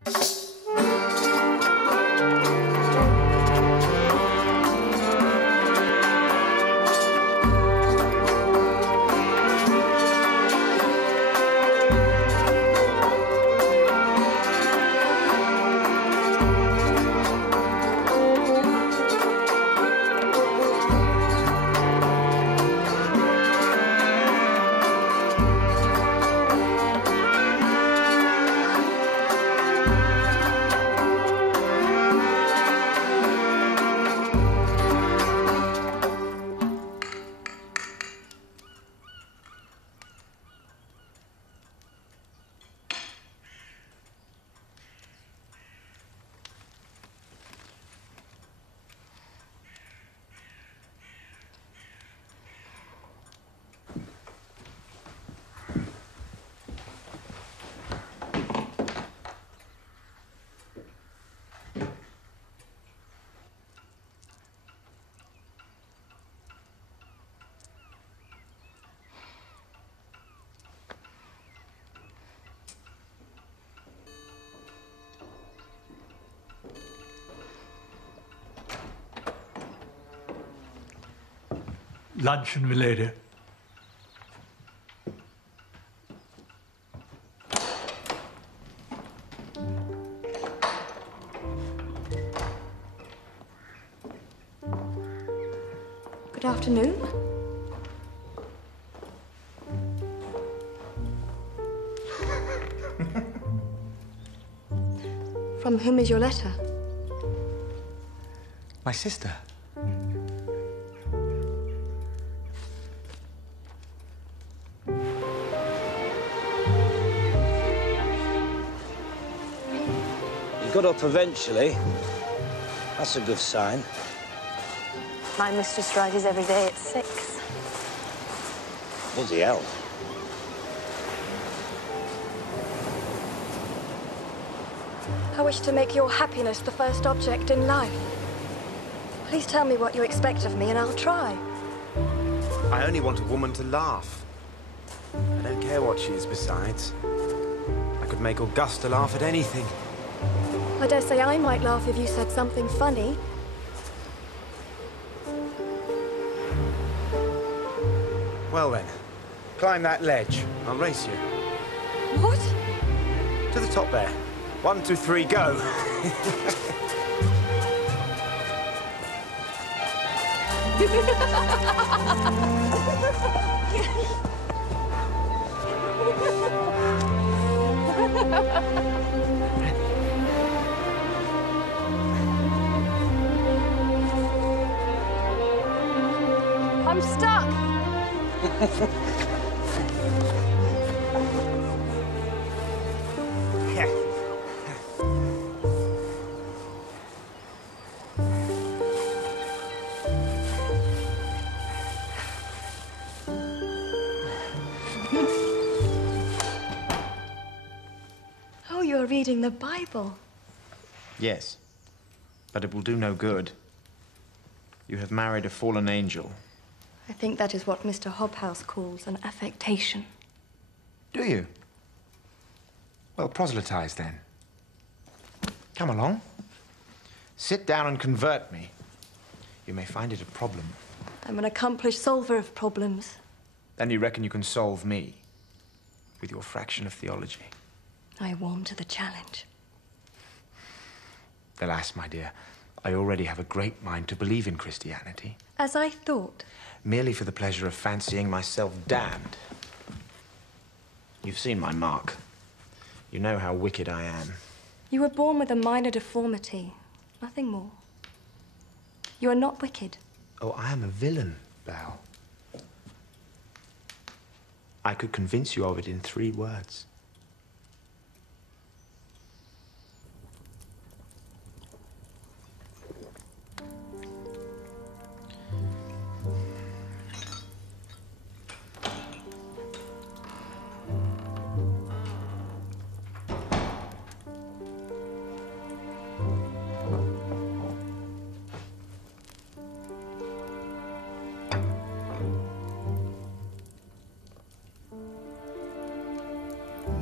Luncheon, milady. Good afternoon. From whom is your letter? My sister. Got up eventually. That's a good sign. My mistress rises every day at 6. Bloody hell. I wish to make your happiness the first object in life. Please tell me what you expect of me and I'll try. I only want a woman to laugh. I don't care what she is besides. I could make Augusta laugh at anything. I dare say I might laugh if you said something funny. Well then, climb that ledge. I'll race you. What? To the top there. 1, 2, 3, go! I'm stuck. Oh, you're reading the Bible. Yes, but it will do no good. You have married a fallen angel. I think that is what Mr. Hobhouse calls an affectation. Do you? Well, proselytize then. Come along. Sit down and convert me. You may find it a problem. I'm an accomplished solver of problems. Then you reckon you can solve me with your fraction of theology. I warm to the challenge. Alas, my dear, I already have a great mind to believe in Christianity. As I thought. Merely for the pleasure of fancying myself damned. You've seen my mark. You know how wicked I am. You were born with a minor deformity. Nothing more. You are not wicked. Oh, I am a villain, Belle. I could convince you of it in 3 words.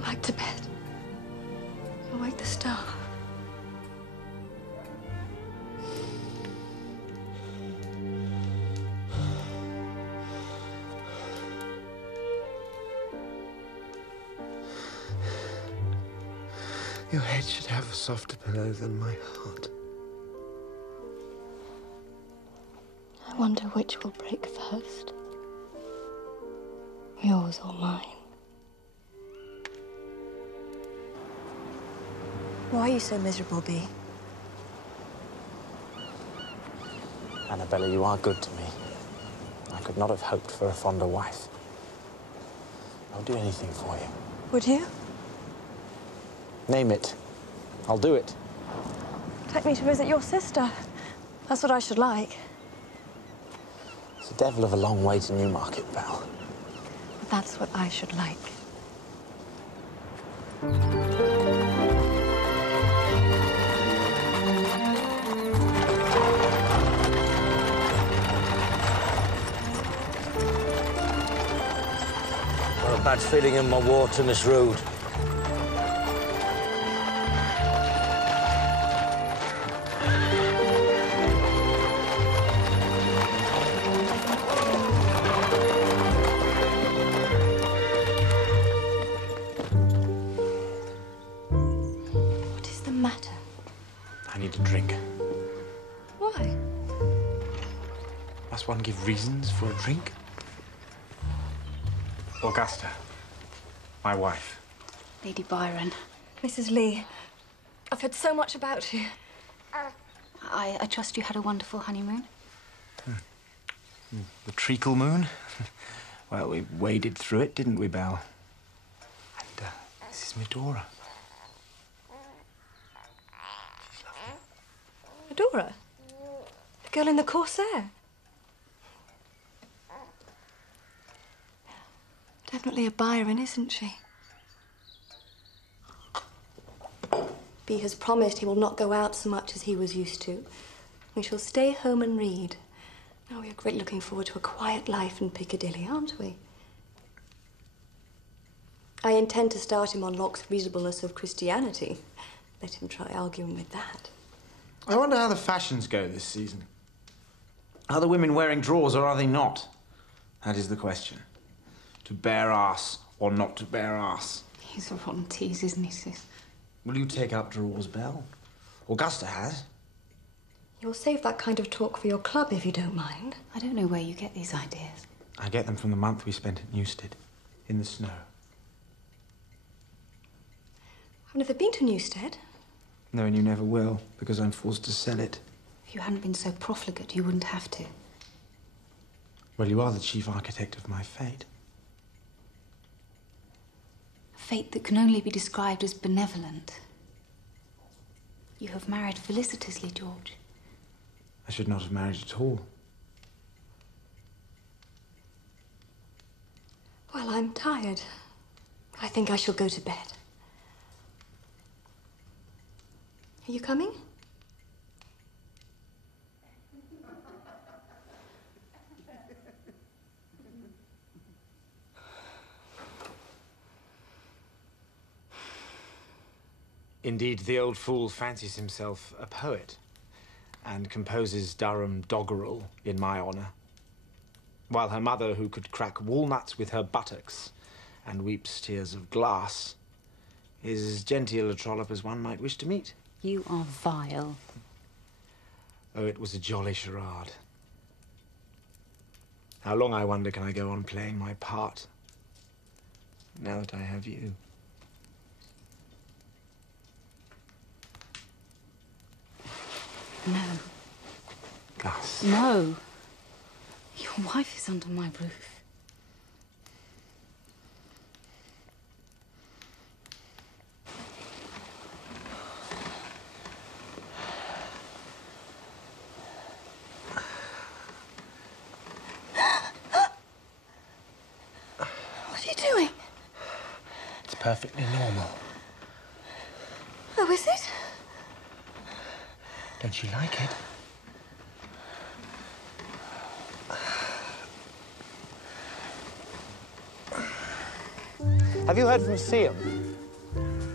Come back to bed. I'll wake the star. Your head should have a softer pillow than my heart. I wonder which will break first. Yours or mine. Why are you so miserable, Bea? Annabella, you are good to me. I could not have hoped for a fonder wife. I'll do anything for you. Would you? Name it. I'll do it. Take me to visit your sister. That's what I should like. It's a devil of a long way to Newmarket, Belle. That's what I should like. Got a bad feeling in my Waterless Road. What is the matter? I need a drink. Why? Must one give reasons for a drink? Augusta, my wife. Lady Byron. Mrs. Lee, I've heard so much about you. I trust you had a wonderful honeymoon. The treacle moon? Well, we waded through it, didn't we, Belle? And this is Medora. She's lovely. Medora? The girl in the corsair? Definitely a Byron, isn't she? Bea has promised he will not go out so much as he was used to. We shall stay home and read. Now we are greatly looking forward to a quiet life in Piccadilly, aren't we? I intend to start him on Locke's reasonableness of Christianity. Let him try arguing with that. I wonder how the fashions go this season. Are the women wearing drawers or are they not? That is the question. To bare ass or not to bare ass. He's a rotten tease, isn't he, sis? Will you take up drawers, Belle? Augusta has. You'll save that kind of talk for your club if you don't mind. I don't know where you get these ideas. I get them from the month we spent at Newstead, in the snow. I've never been to Newstead. No, and you never will, because I'm forced to sell it. If you hadn't been so profligate, you wouldn't have to. Well, you are the chief architect of my fate. A fate that can only be described as benevolent. You have married felicitously, George. I should not have married at all. Well, I'm tired. I think I shall go to bed. Are you coming? Indeed, the old fool fancies himself a poet and composes Durham doggerel in my honor, while her mother, who could crack walnuts with her buttocks and weeps tears of glass, is as genteel a trollop as one might wish to meet. You are vile. Oh, it was a jolly charade. How long, I wonder, can I go on playing my part, now that I have you? No. Gus. No. Your wife is under my roof. What are you doing? It's perfectly normal. Oh, is it? Don't you like it? Have you heard from Siam?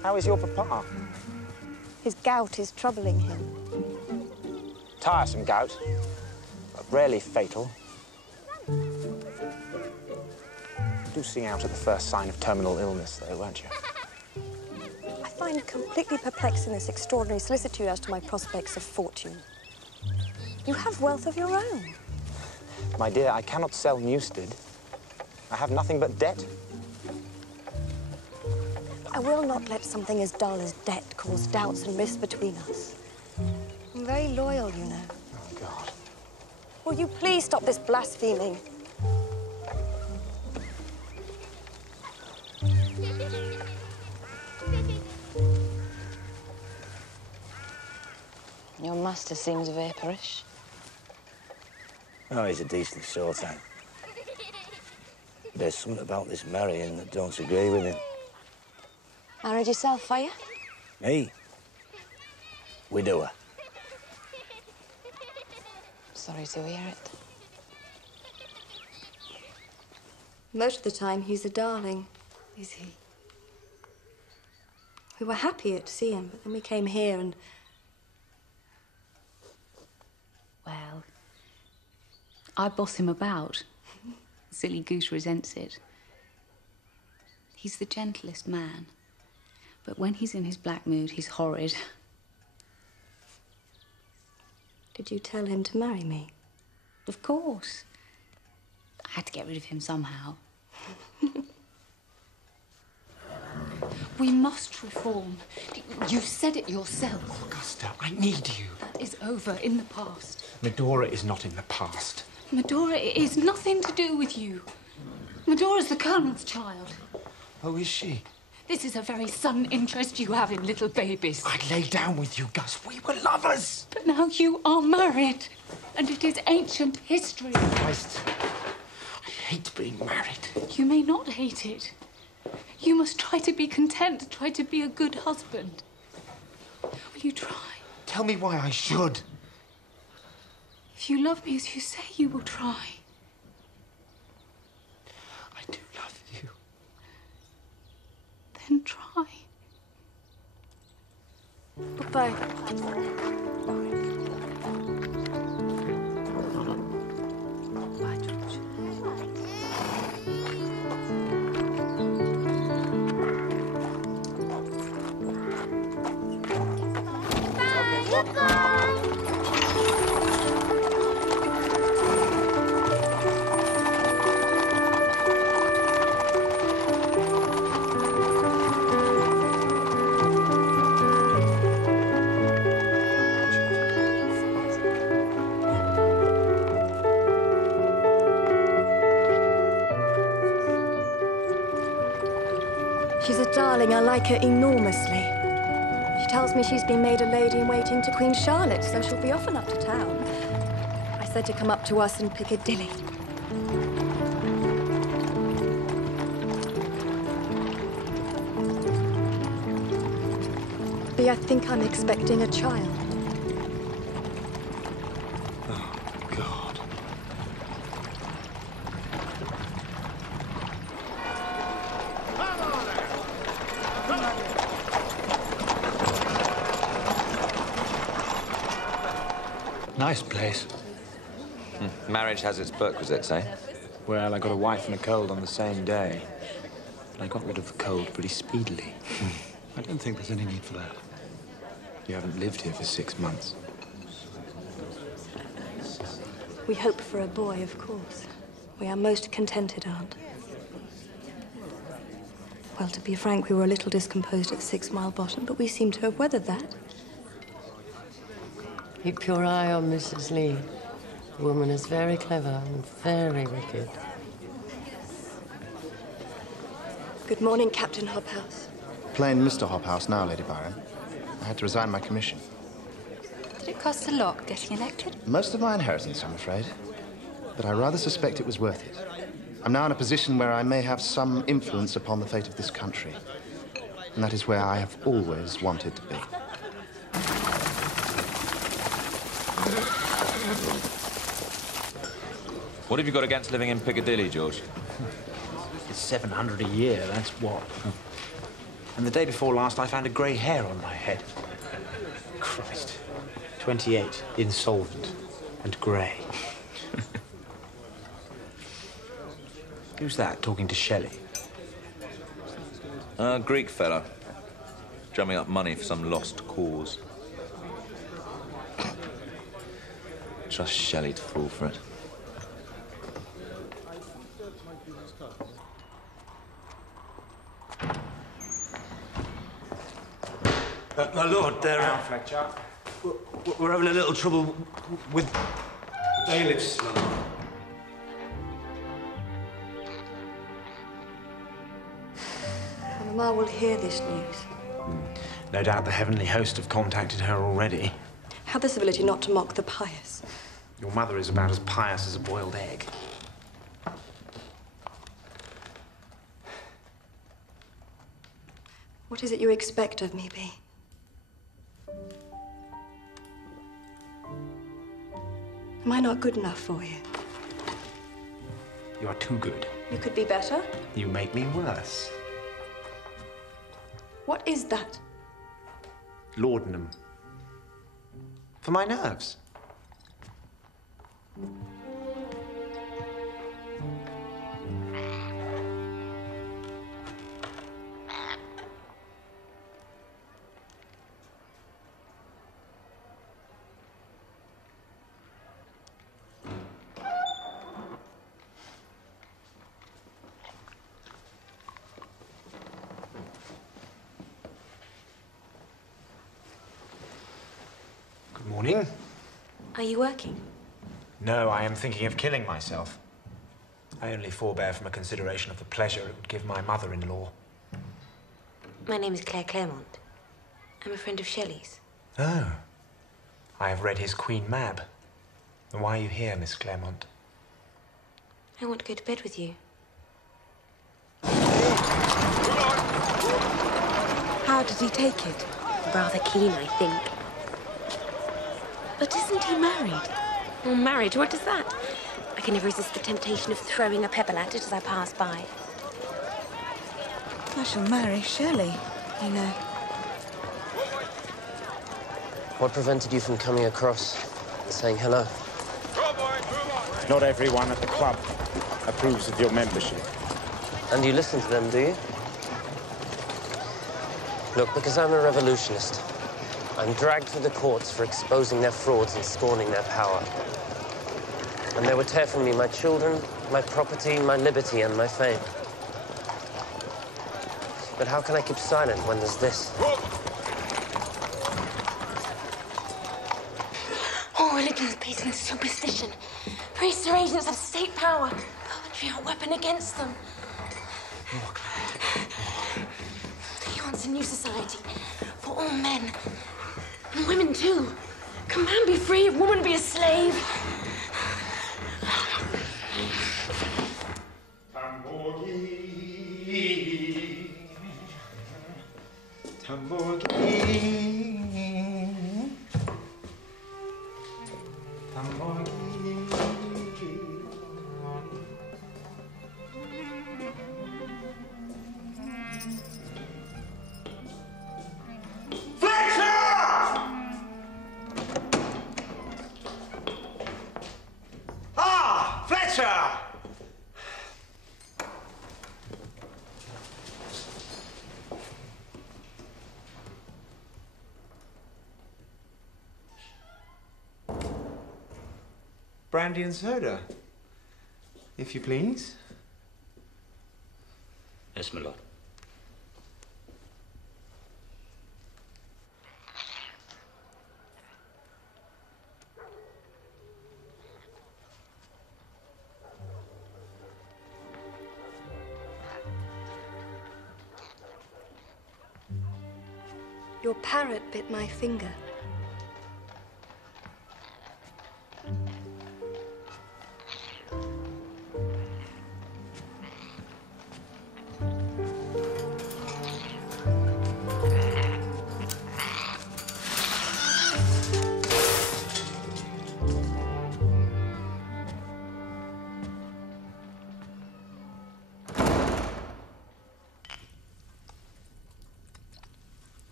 How is your papa? His gout is troubling him. Tiresome gout, but rarely fatal. Do sing out at the first sign of terminal illness, though, won't you? I find completely perplexing this extraordinary solicitude as to my prospects of fortune. You have wealth of your own. My dear, I cannot sell Newstead. I have nothing but debt. I will not let something as dull as debt cause doubts and rifts between us. I'm very loyal, you know. Oh, God. Will you please stop this blaspheming? Your master seems vapourish. Oh, he's a decent sort, eh? There's something about this marrying that don't agree with him. Married yourself, are you? Me? Widower. Sorry to hear it. Most of the time, he's a darling. Is he? We were happy to see him, but then we came here and... Well, I boss him about. Silly goose resents it. He's the gentlest man. But when he's in his black mood, he's horrid. Did you tell him to marry me? Of course. I had to get rid of him somehow. We must reform. You said it yourself. Augusta, I need you. That is over, in the past. Medora is not in the past. Medora, it is nothing to do with you. Medora's the Colonel's child. Oh, is she? This is a very sudden interest you have in little babies. I lay down with you, Gus. We were lovers. But now you are married, and it is ancient history. Christ, I hate being married. You may not hate it. You must try to be content, try to be a good husband. Will you try? Tell me why I should. If you love me as you say you will try. I do love you. Then try. Goodbye. Bye, George. She's a darling. I like her enormously. She tells me she's been made a lady-in-waiting to Queen Charlotte, so she'll be often up to town. I said to come up to us in Piccadilly. Bea, I think I'm expecting a child. Oh, God. Nice place. Marriage has its perquisites, eh? Well, I got a wife and a cold on the same day. But I got rid of the cold pretty speedily. I don't think there's any need for that. You haven't lived here for 6 months. We hope for a boy, of course. We are most contented, Aunt. Well, to be frank, we were a little discomposed at 6 Mile Bottom, but we seem to have weathered that. Keep your eye on Mrs. Lee. The woman is very clever and very wicked. Good morning, Captain Hobhouse. Plain Mr. Hobhouse now, Lady Byron. I had to resign my commission. Did it cost a lot getting elected? Most of my inheritance, I'm afraid. But I rather suspect it was worth it. I'm now in a position where I may have some influence upon the fate of this country. And that is where I have always wanted to be. What have you got against living in Piccadilly, George? It's 700 a year, that's what. And the day before last, I found a grey hair on my head. Christ. 28, insolvent, and grey. Who's that talking to Shelley? A Greek fella. Drumming up money for some lost cause. Trust Shelley to fall for it. My lord, Fletcher. we're having a little trouble with bailiffs, my lord. Mamma will hear this news. No doubt the heavenly host have contacted her already. Have the civility not to mock the pious. Your mother is about as pious as a boiled egg. What is it you expect of me, Bee? Am I not good enough for you? You are too good. You could be better. You make me worse. What is that? Laudanum. For my nerves. Good morning. Are you working? No, I am thinking of killing myself. I only forbear from a consideration of the pleasure it would give my mother-in-law. My name is Claire Claremont. I'm a friend of Shelley's. Oh. I have read his Queen Mab. And why are you here, Miss Claremont? I want to go to bed with you. How did he take it? Rather keen, I think. But isn't he married? Well, married? What is that? I can never resist the temptation of throwing a pebble at it as I pass by. I shall marry Shelley, you know. What prevented you from coming across and saying hello? Not everyone at the club approves of your membership. And you listen to them, do you? Look, because I'm a revolutionist, I'm dragged through the courts for exposing their frauds and scorning their power. And they would tear from me my children, my property, my liberty, and my fame. But how can I keep silent when there's this? All religion is based on superstition. Priests are agents of state power. Poetry are a weapon against them. He wants a new society for all men. And women, too. Can man be free if woman be a slave? Brandy and soda, if you please. Yes, my lord. Your parrot bit my finger.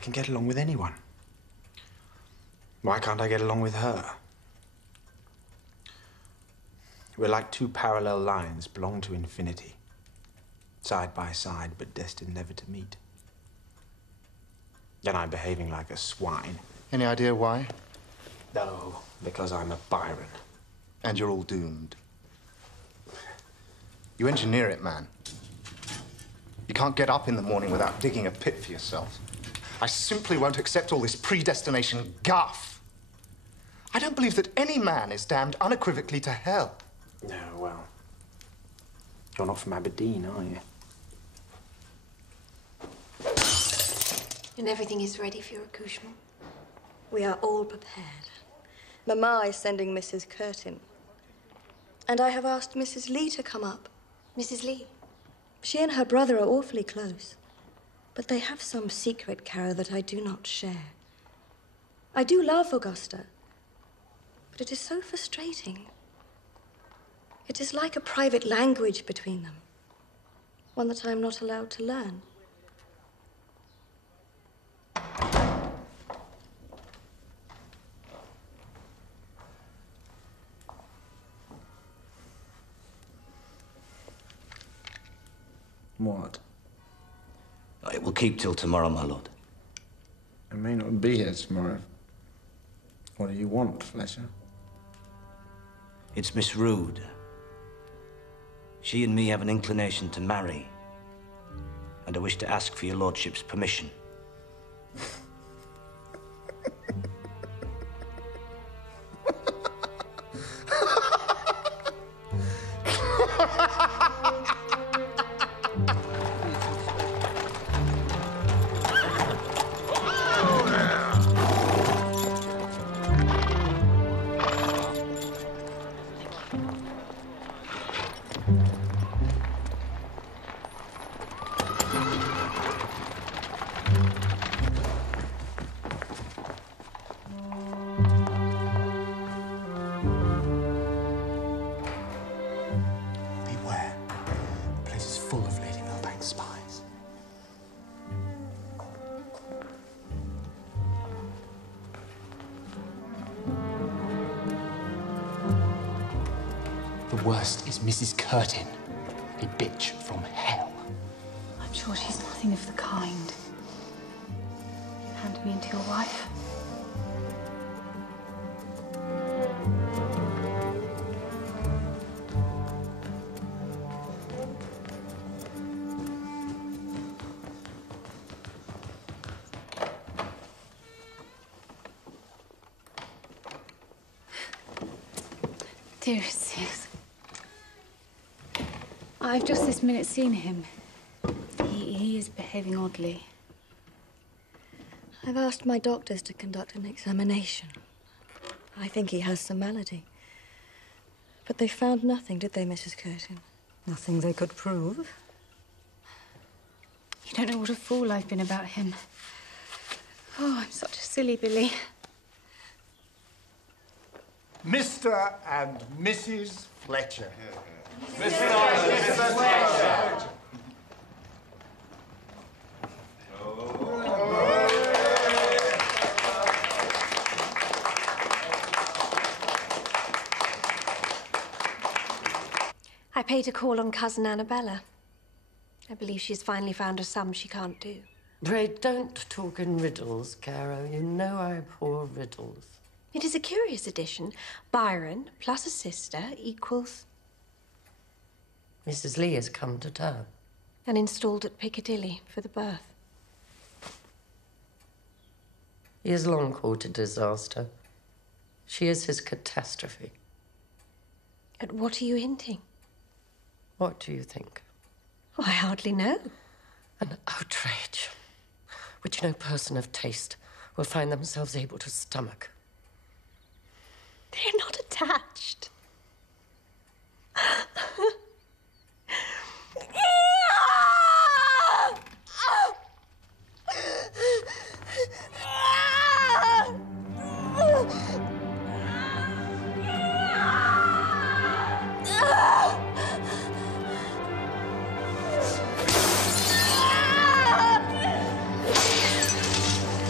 can get along with anyone. Why can't I get along with her? We're like two parallel lines belong to infinity. Side by side, but destined never to meet. And I'm behaving like a swine. Any idea why? No, because I'm a Byron. And you're all doomed. You engineer it, man. You can't get up in the morning without digging a pit for yourself. I simply won't accept all this predestination guff. I don't believe that any man is damned unequivocally to hell. No, well, you're not from Aberdeen, are you? And everything is ready for your accouchement? We are all prepared. Mamma is sending Mrs. Curtin. And I have asked Mrs. Lee to come up. Mrs. Lee? She and her brother are awfully close. But they have some secret, Caro, that I do not share. I do love Augusta. But it is so frustrating. It is like a private language between them. One that I am not allowed to learn. What? It will keep till tomorrow, my lord. I may not be here tomorrow. What do you want, Fletcher? It's Miss Rood. She and me have an inclination to marry. And I wish to ask for your lordship's permission. The worst is Mrs. Curtin, a bitch from hell. I'm sure she's nothing of the kind. Hand me into your wife. Dearest Sis, I've just this minute seen him. He is behaving oddly. I've asked my doctors to conduct an examination. I think he has some malady. But they found nothing, did they, Mrs. Curtin? Nothing they could prove. You don't know what a fool I've been about him. Oh, I'm such a silly Billy. Mr. and Mrs. Fletcher. Mr. and Mrs. Fletcher. I paid a call on cousin Annabella. I believe she's finally found a sum she can't do. Pray don't talk in riddles, Caro. You know I abhor riddles. It is a curious addition. Byron plus a sister equals... Mrs. Lee has come to town. And installed at Piccadilly for the birth. He has long courted disaster. She is his catastrophe. At what are you hinting? What do you think? Oh, I hardly know. An outrage which no person of taste will find themselves able to stomach. They're not attached.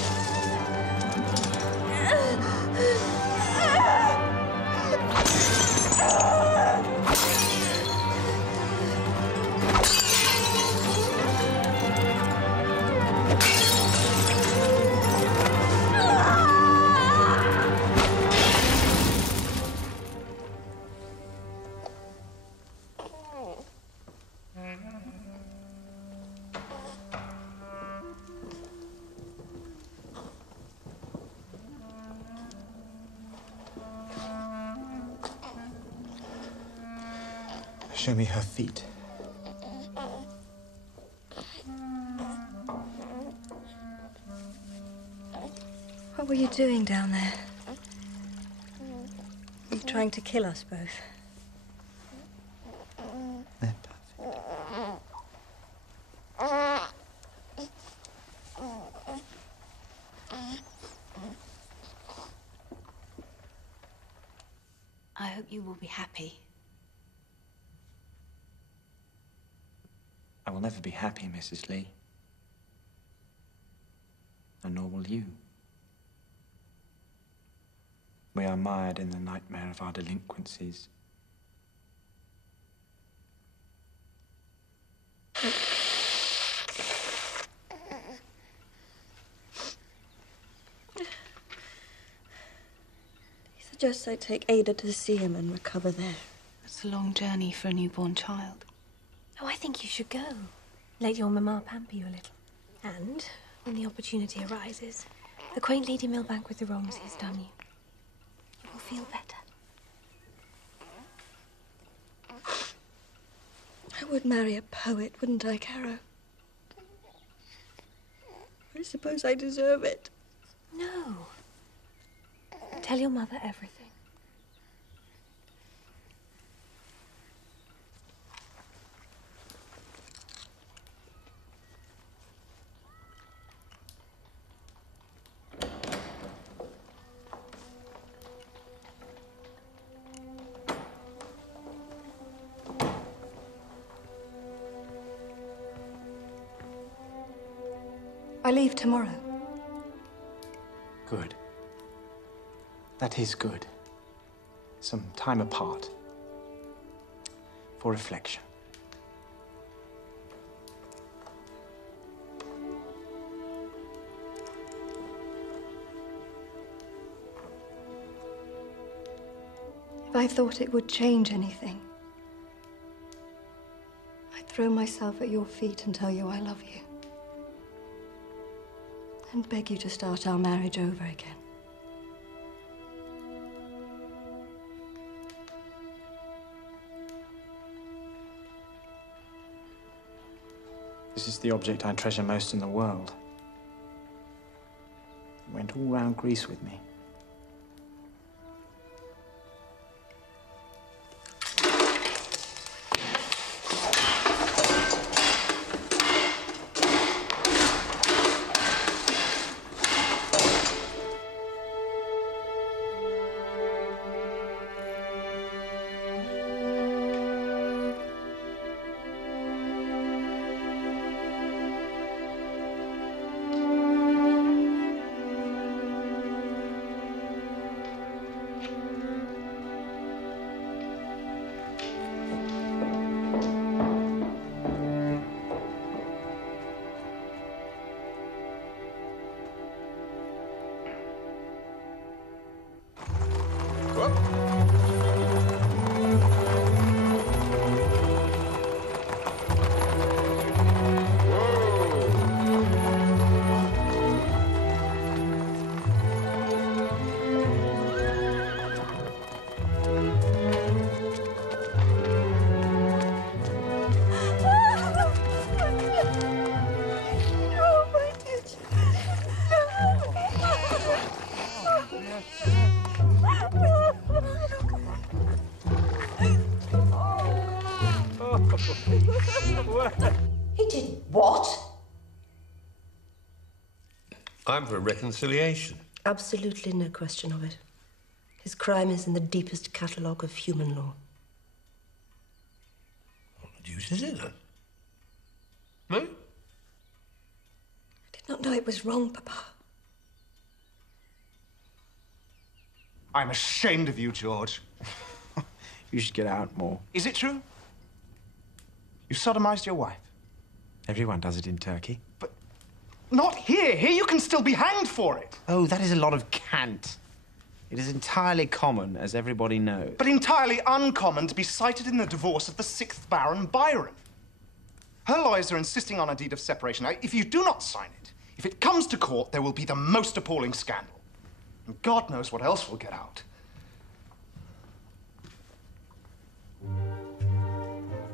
Show me her feet. What were you doing down there? Were you trying to kill us both? They're perfect. I hope you will be happy. I will never be happy, Mrs. Lee. And nor will you. We are mired in the nightmare of our delinquencies. He suggests I take Ada to see him and recover there. It's a long journey for a newborn child. Oh, I think you should go. Let your mamma pamper you a little. And, when the opportunity arises, the quaint Lady Millbank with the Romsey has done you. You will feel better. I would marry a poet, wouldn't I, Caro? I suppose I deserve it. No. Tell your mother everything. I leave tomorrow. Good. That is good. Some time apart. For reflection. If I thought it would change anything, I'd throw myself at your feet and tell you I love you. And beg you to start our marriage over again. This is the object I treasure most in the world. It went all round Greece with me. He did what? I'm for reconciliation. Absolutely no question of it. His crime is in the deepest catalogue of human law. What the deuce is it, then? No? I did not know it was wrong, Papa. I'm ashamed of you, George. You should get out more. Is it true? You sodomized your wife? Everyone does it in Turkey. But not here. Here you can still be hanged for it. Oh, that is a lot of cant. It is entirely common, as everybody knows. But entirely uncommon to be cited in the divorce of the 6th Baron Byron. Her lawyers are insisting on a deed of separation. Now, if you do not sign it, if it comes to court, there will be the most appalling scandal. And God knows what else will get out.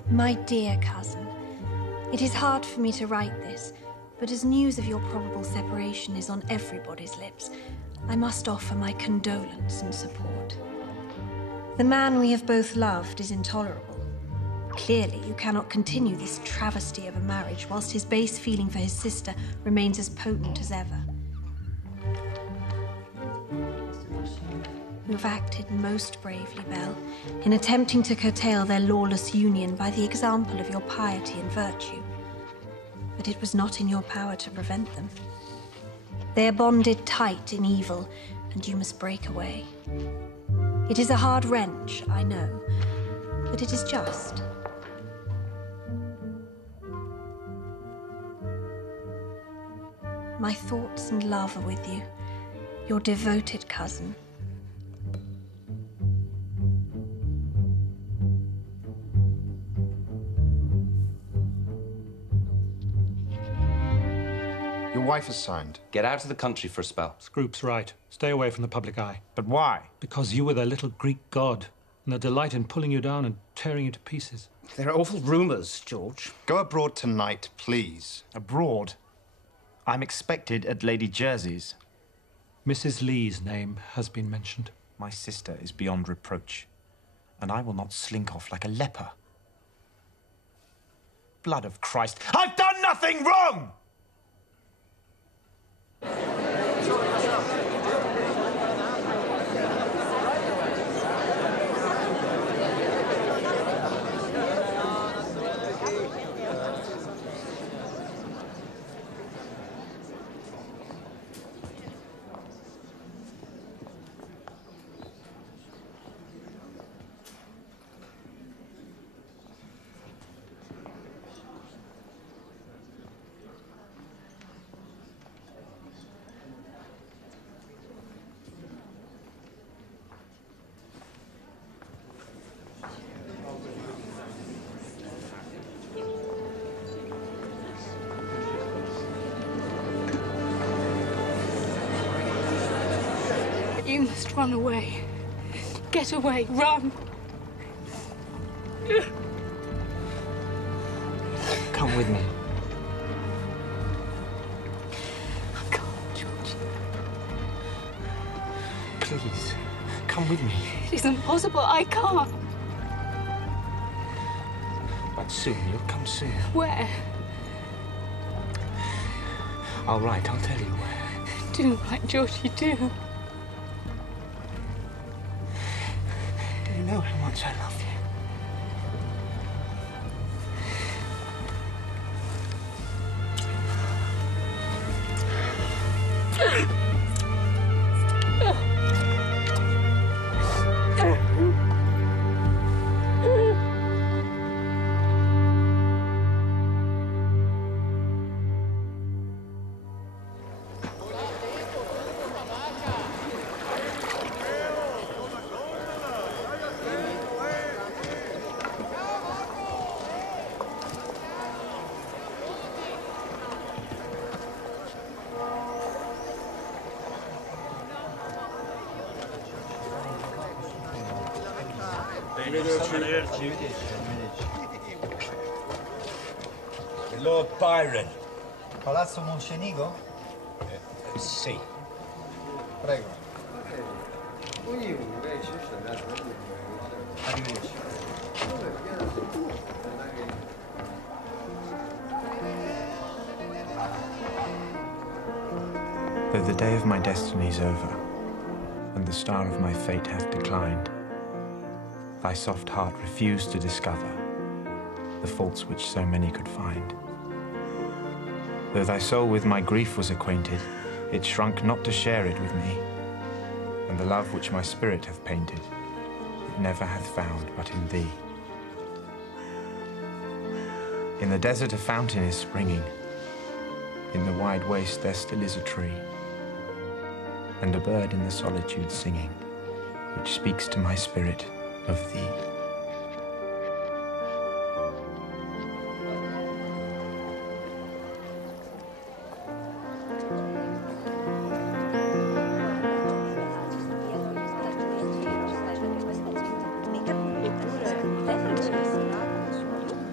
My dear cousin, it is hard for me to write this, but as news of your probable separation is on everybody's lips, I must offer my condolence and support. The man we have both loved is intolerable. Clearly, you cannot continue this travesty of a marriage whilst his base feeling for his sister remains as potent as ever. You have acted most bravely, Belle, in attempting to curtail their lawless union by the example of your piety and virtue. But it was not in your power to prevent them. They are bonded tight in evil, and you must break away. It is a hard wrench, I know, but it is just. My thoughts and love are with you, your devoted cousin. Your wife has signed. Get out of the country for a spell. Scroop's right. Stay away from the public eye. But why? Because you were their little Greek god, and their delight in pulling you down and tearing you to pieces. There are awful rumours, George. Go abroad tonight, please. Abroad? I'm expected at Lady Jersey's. Mrs. Lee's name has been mentioned. My sister is beyond reproach, and I will not slink off like a leper. Blood of Christ, I've done nothing wrong! You must run away. Get away, run. Come with me. I can't, George. Please, come with me. It isn't possible. I can't. But soon, you'll come soon. Where? I'll write, I'll tell you where. Do write, George, you do. You know how much I love you. Lord Byron. Palazzo Monsenigo? Sì. Prego. Though the day of my destiny is over, and the star of my fate hath declined, thy soft heart refused to discover the faults which so many could find. Though thy soul with my grief was acquainted, it shrunk not to share it with me, and the love which my spirit hath painted, it never hath found but in thee. In the desert a fountain is springing, in the wide waste there still is a tree, and a bird in the solitude singing, which speaks to my spirit of thee.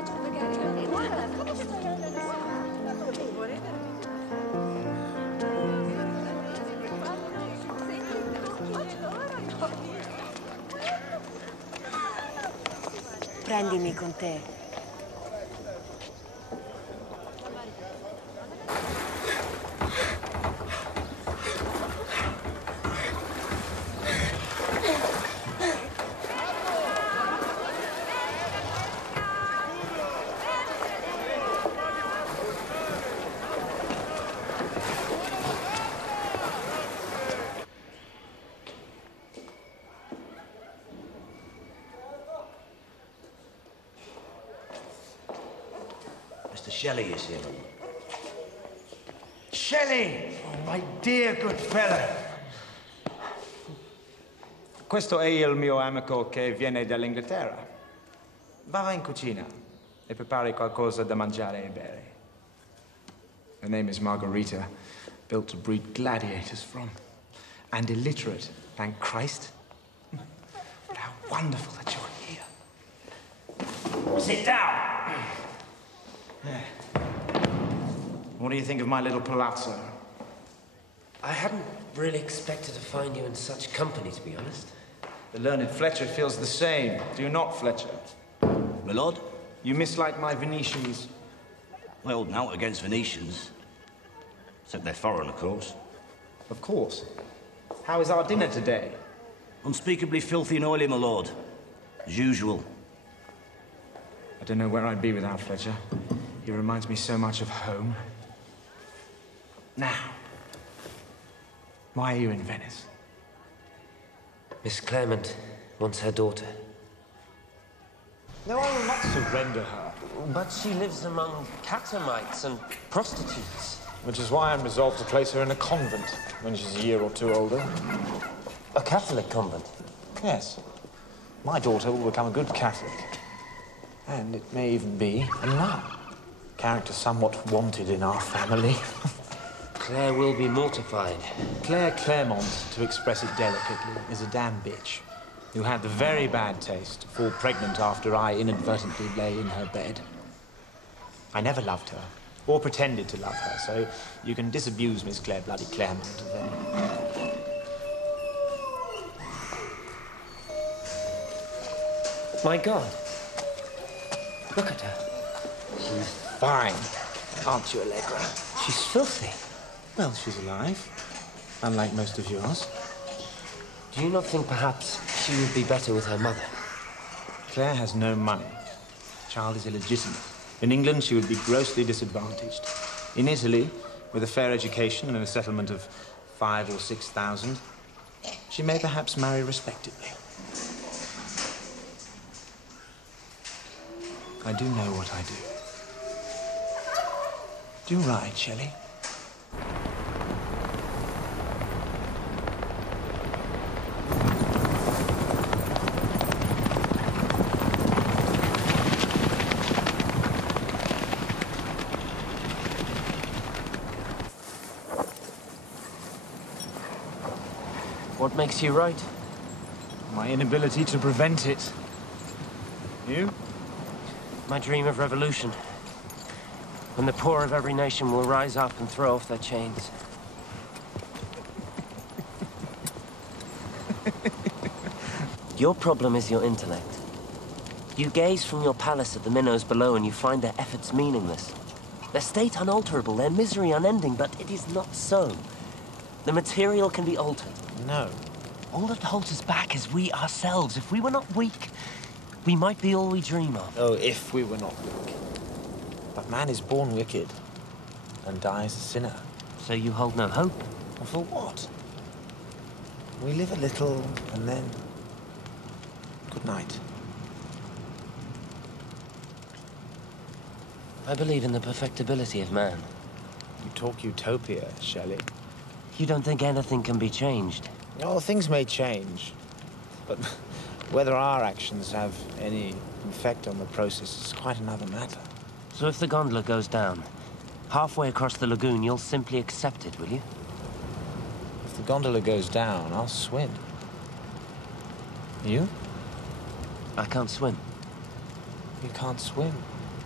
Prendimi con te. Mr. Shelley is here. Shelley! Oh, my dear good fellow. Questo è il mio amico che viene dall'Inghilterra. Va in cucina e prepari qualcosa da mangiare e bere. Her name is Margarita, built to breed gladiators from. And illiterate, thank Christ. But how wonderful that you're here. Sit down! What do you think of my little palazzo? I hadn't really expected to find you in such company, to be honest. The learned Fletcher feels the same. Do you not, Fletcher? My lord? You mislike my Venetians? I hold out against Venetians. Except they're foreign, of course. Of course. How is our dinner today? Unspeakably filthy and oily, my lord. As usual. I don't know where I'd be without Fletcher. He reminds me so much of home. Now, why are you in Venice? Miss Clement wants her daughter. No, I will not surrender her. But she lives among catamites and prostitutes. Which is why I'm resolved to place her in a convent when she's a year or two older. A Catholic convent? Yes. My daughter will become a good Catholic. And it may even be a nun. Character somewhat wanted in our family. Claire will be mortified. Claire Claremont, to express it delicately, is a damn bitch who had the very bad taste to fall pregnant after I inadvertently lay in her bed. I never loved her, or pretended to love her, so you can disabuse Miss Claire bloody Claremont of that. My God. Look at her. She's fine, aren't you, Allegra? She's filthy. Well, she's alive, unlike most of yours. Do you not think perhaps she would be better with her mother? Claire has no money. The child is illegitimate. In England, she would be grossly disadvantaged. In Italy, with a fair education and a settlement of 5,000 or 6,000, she may perhaps marry respectably. I do know what I do. Do right, Shelley. What makes you right? My inability to prevent it. You? My dream of revolution. When the poor of every nation will rise up and throw off their chains. Your problem is your intellect. You gaze from your palace at the minnows below and you find their efforts meaningless. Their state unalterable, their misery unending, but it is not so. The material can be altered. No. All that holds us back is we ourselves. If we were not weak, we might be all we dream of. Oh, if we were not weak. But man is born wicked and dies a sinner. So you hold no hope? And for what? We live a little and then... Good night. I believe in the perfectibility of man. You talk utopia, Shelley. You don't think anything can be changed? Oh, things may change. But whether our actions have any effect on the process is quite another matter. So if the gondola goes down, halfway across the lagoon, you'll simply accept it, will you? If the gondola goes down, I'll swim. You? I can't swim. You can't swim?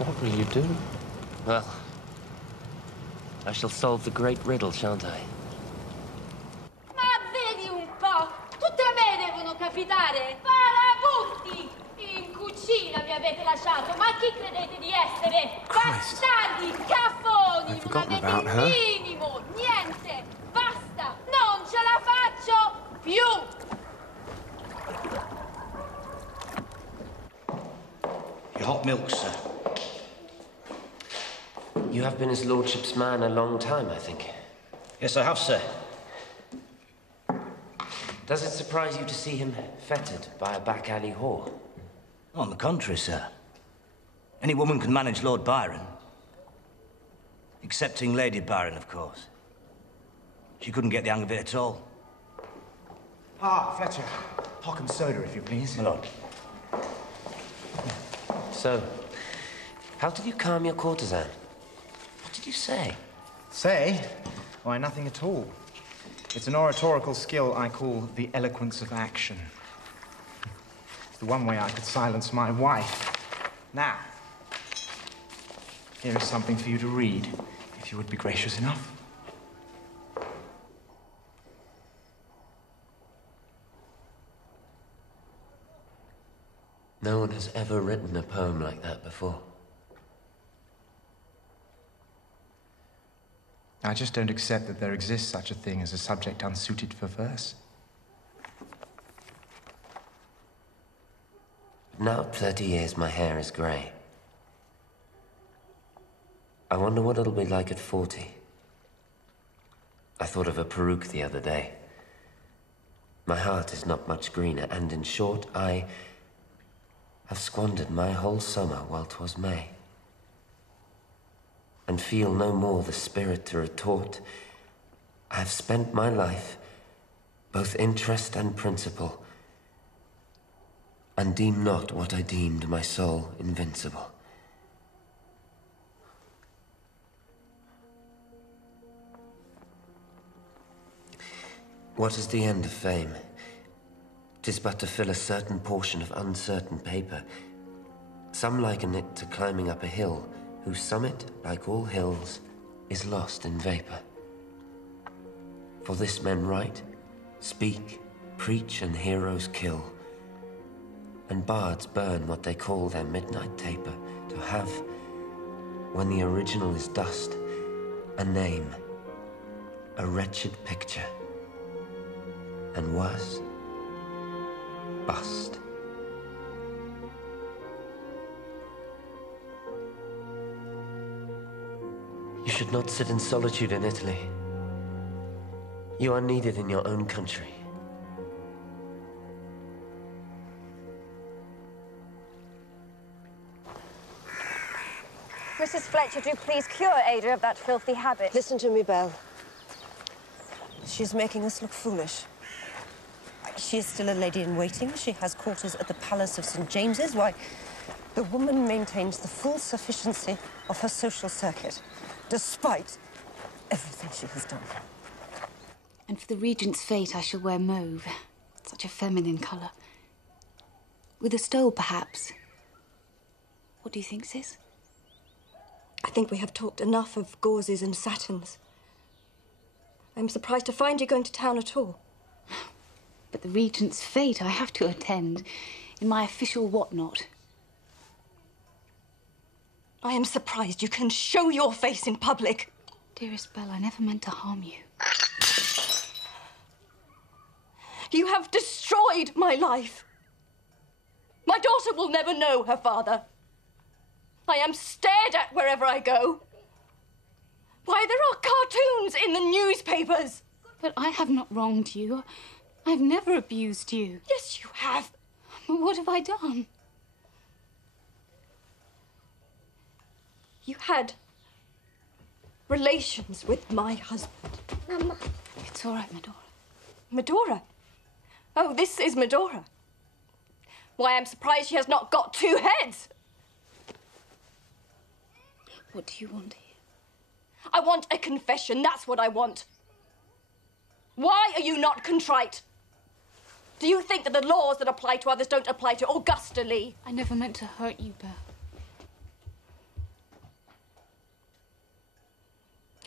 What will you do? Well, I shall solve the great riddle, shan't I? Ma vedi un po', tutte a me devono capitare. Parabutti! In cucina mi avete lasciato, ma chi credete di essere? Bastardi, caffoni, non avete il minimo, niente. Basta, non ce la faccio più. Your hot milk, sir. You have been his lordship's man a long time, I think. Yes, I have, sir. Does it surprise you to see him fettered by a back-alley whore? On the contrary, sir. Any woman can manage Lord Byron. Excepting Lady Byron, of course. She couldn't get the hang of it at all. Ah, Fletcher. Hock and soda, if you please. My lord. So, how did you calm your courtesan? What did you say? Say? Why, nothing at all. It's an oratorical skill I call the eloquence of action. It's the one way I could silence my wife. Now, here is something for you to read, if you would be gracious enough. No one has ever written a poem like that before. I just don't accept that there exists such a thing as a subject unsuited for verse. Now at 30 years, my hair is grey. I wonder what it'll be like at 40. I thought of a peruke the other day. My heart is not much greener, and in short, I have squandered my whole summer while 'twas May, and feel no more the spirit to retort. I have spent my life, both interest and principle, and deem not what I deemed my soul invincible. What is the end of fame? 'Tis but to fill a certain portion of uncertain paper. Some liken it to climbing up a hill, whose summit, like all hills, is lost in vapor. For this men write, speak, preach, and heroes kill, and bards burn what they call their midnight taper, to have, when the original is dust, a name, a wretched picture, and worse, bust. You should not sit in solitude in Italy. You are needed in your own country. Mrs. Fletcher, do please cure Ada of that filthy habit. Listen to me, Belle. She's making us look foolish. She is still a lady-in-waiting. She has quarters at the Palace of St. James's. Why, the woman maintains the full sufficiency of her social circuit, despite everything she has done. And for the Regent's fete, I shall wear mauve. Such a feminine colour. With a stole, perhaps. What do you think, Sis? I think we have talked enough of gauzes and satins. I'm surprised to find you going to town at all. But the Regent's fete I have to attend in my official whatnot. I am surprised you can show your face in public. Dearest Belle, I never meant to harm you. You have destroyed my life. My daughter will never know her father. I am stared at wherever I go. Why, there are cartoons in the newspapers. But I have not wronged you. I've never abused you. Yes, you have. But what have I done? You had relations with my husband. Mama. It's all right, Medora. Medora? Oh, this is Medora. Why, I'm surprised she has not got two heads. What do you want here? I want a confession, that's what I want. Why are you not contrite? Do you think that the laws that apply to others don't apply to Augusta Lee? I never meant to hurt you, Belle.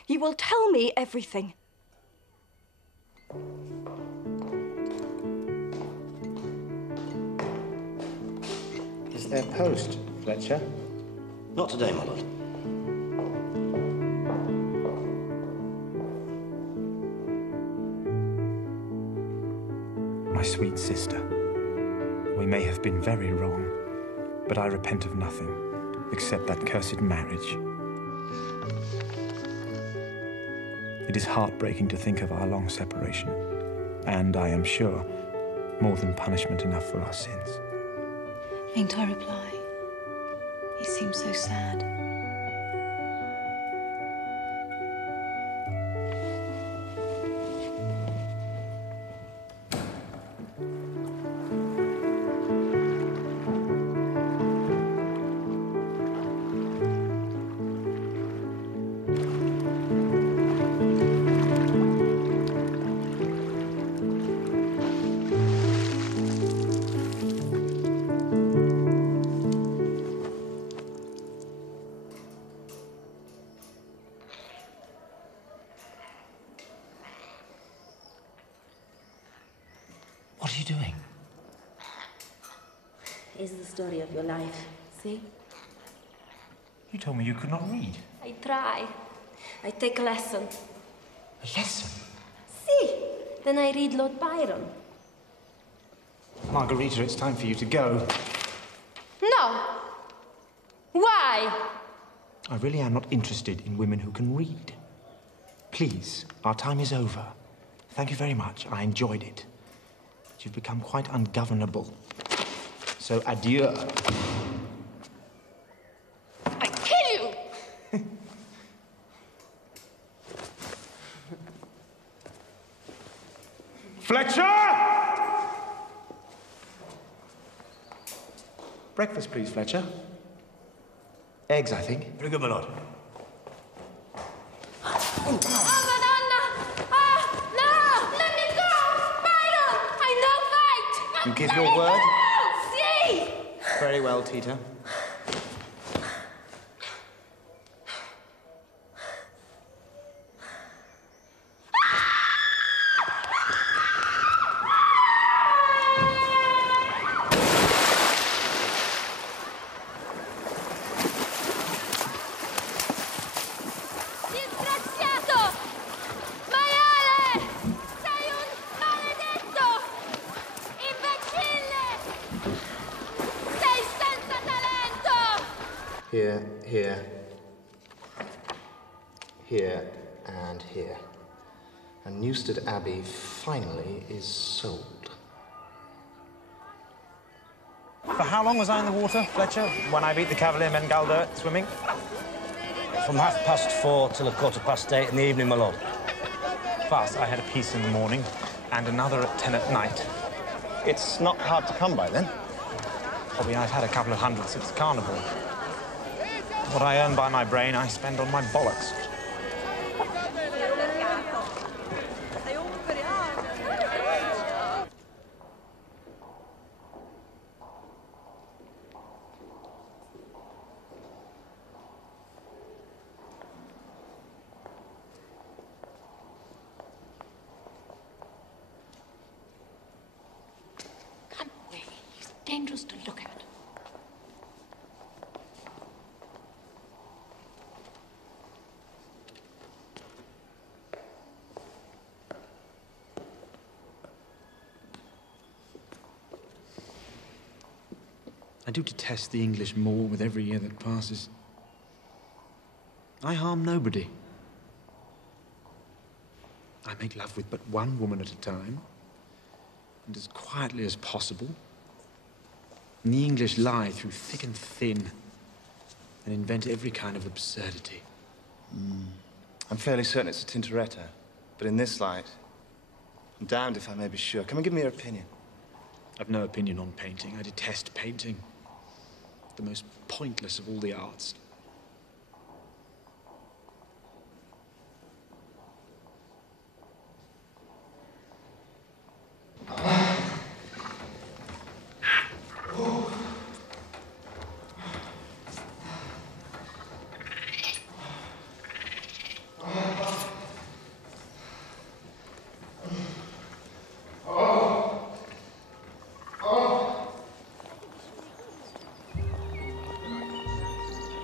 You will tell me everything. Is there post, Fletcher? Not today, my lord. My sweet sister, we may have been very wrong, but I repent of nothing except that cursed marriage. It is heartbreaking to think of our long separation, and I am sure more than punishment enough for our sins. Ain't I reply? He seems so sad. What are you doing? It's the story of your life, see? You told me you could not read. I try. I take a lesson. A lesson? See? Then I read Lord Byron. Margarita, it's time for you to go. No! Why? I really am not interested in women who can read. Please, our time is over. Thank you very much. I enjoyed it. But you've become quite ungovernable. So adieu. I kill you! Fletcher! Breakfast, please, Fletcher. Eggs, I think. Very good, my lord. Oh, Madonna! Ah, no! Let me go! Byron! I no fight! You give your word? See! Very well, Tita. Disgraziato! Maiale! Sei un maledetto! Imbecille! Sei senza talento! Here, here, here, and here. And Newstead Abbey finally is sold. For how long was I in the water, Fletcher, when I beat the Cavalier men Galdo at swimming? From 4:30 till 8:15 in the evening, my lord. Fast, I had a piece in the morning and another at 10 at night. It's not hard to come by, then? Bobby, I've had a couple of hundred since carnival. What I earn by my brain, I spend on my bollocks. Come away. He's dangerous to look at. I do detest the English more with every year that passes. I harm nobody. I make love with but one woman at a time, and as quietly as possible. And the English lie through thick and thin, and invent every kind of absurdity. I'm fairly certain it's a Tintoretto, but in this light, I'm damned if I may be sure. Come and give me your opinion. I've no opinion on painting. I detest painting. The most pointless of all the arts.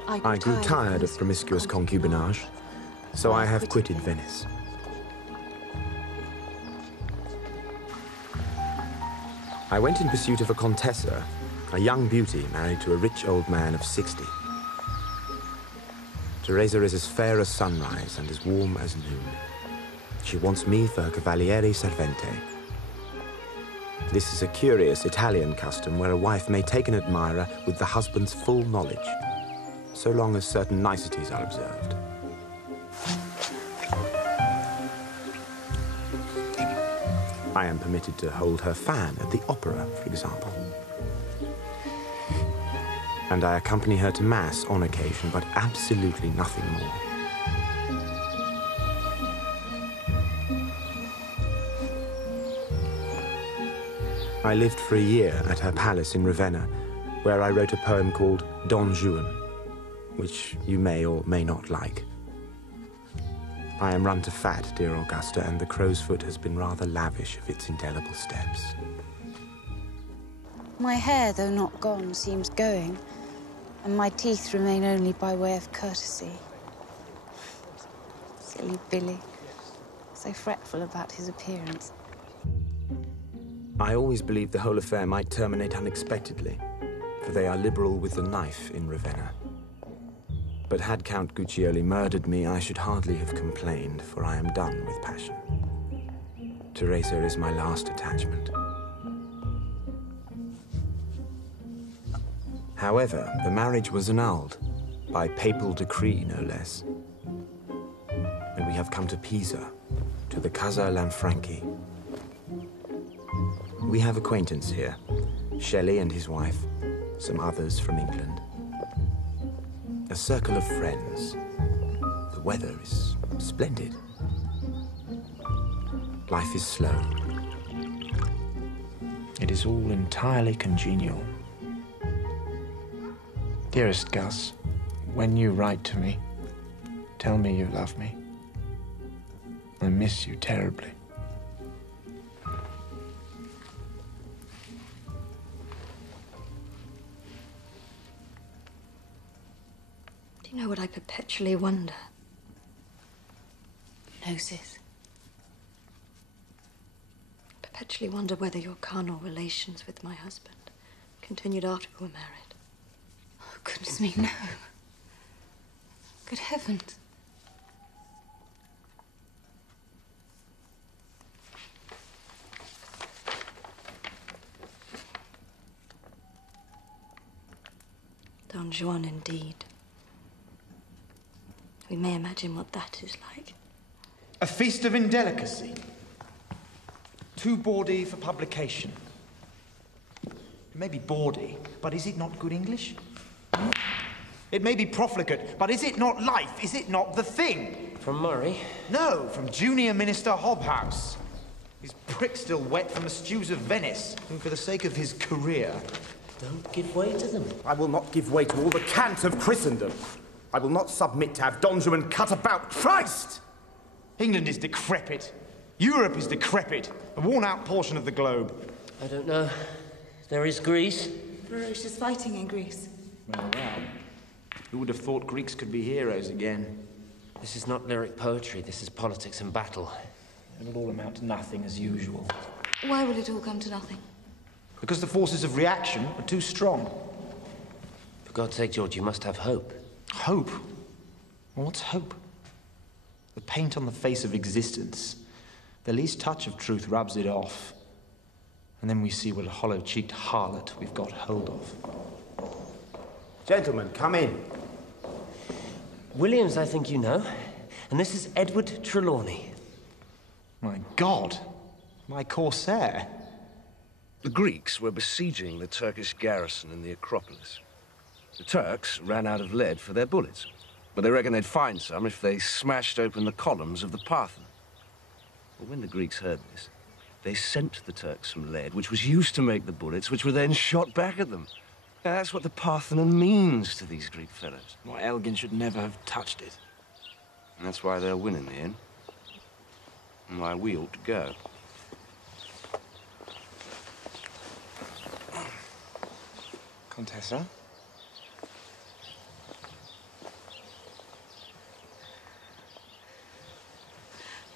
I grew tired of promiscuous concubinage, so I have quitted Venice. I went in pursuit of a contessa, a young beauty married to a rich old man of 60. Teresa is as fair as sunrise and as warm as noon. She wants me for her cavaliere servente. This is a curious Italian custom where a wife may take an admirer with the husband's full knowledge, so long as certain niceties are observed. I am permitted to hold her fan at the opera, for example. And I accompany her to Mass on occasion, but absolutely nothing more. I lived for a year at her palace in Ravenna, where I wrote a poem called Don Juan, which you may or may not like. I am run to fat, dear Augusta, and the crow's foot has been rather lavish of its indelible steps. My hair, though not gone, seems going, and my teeth remain only by way of courtesy. Silly Billy, so fretful about his appearance. I always believed the whole affair might terminate unexpectedly, for they are liberal with the knife in Ravenna. But had Count Guiccioli murdered me, I should hardly have complained, for I am done with passion. Teresa is my last attachment. However, the marriage was annulled, by papal decree, no less. And we have come to Pisa, to the Casa Lanfranchi. We have acquaintance here, Shelley and his wife, some others from England. A circle of friends. The weather is splendid. Life is slow. It is all entirely congenial. Dearest Gus, when you write to me, tell me you love me. I miss you terribly. Do you know what I perpetually wonder? No, sis. Perpetually wonder whether your carnal relations with my husband continued after we were married. Oh, goodness me, no. Good heavens. Don Juan, indeed. We may imagine what that is like. A feast of indelicacy. Too bawdy for publication. It may be bawdy, but is it not good English? It may be profligate, but is it not life? Is it not the thing? From Murray? No, from Junior Minister Hobhouse. His prick still wet from the stews of Venice, and for the sake of his career. Don't give way to them. I will not give way to all the cant of Christendom. I will not submit to have Don Juan cut about. Christ! England is decrepit. Europe is decrepit. A worn-out portion of the globe. I don't know. There is Greece. Ferocious fighting in Greece. Well, who would have thought Greeks could be heroes again? This is not lyric poetry. This is politics and battle. It'll all amount to nothing as usual. Why will it all come to nothing? Because the forces of reaction are too strong. For God's sake, George, you must have hope. Hope? Well, what's hope? The paint on the face of existence. The least touch of truth rubs it off. And then we see what a hollow-cheeked harlot we've got hold of. Gentlemen, come in. Williams, I think you know. And this is Edward Trelawney. My God! My corsair! The Greeks were besieging the Turkish garrison in the Acropolis. The Turks ran out of lead for their bullets, but they reckoned they'd find some if they smashed open the columns of the Parthenon. Well, when the Greeks heard this, they sent the Turks some lead, which was used to make the bullets, which were then shot back at them. Now, that's what the Parthenon means to these Greek fellows. Why, Elgin should never have touched it. And that's why they'll win in the end. And why we ought to go. Contessa?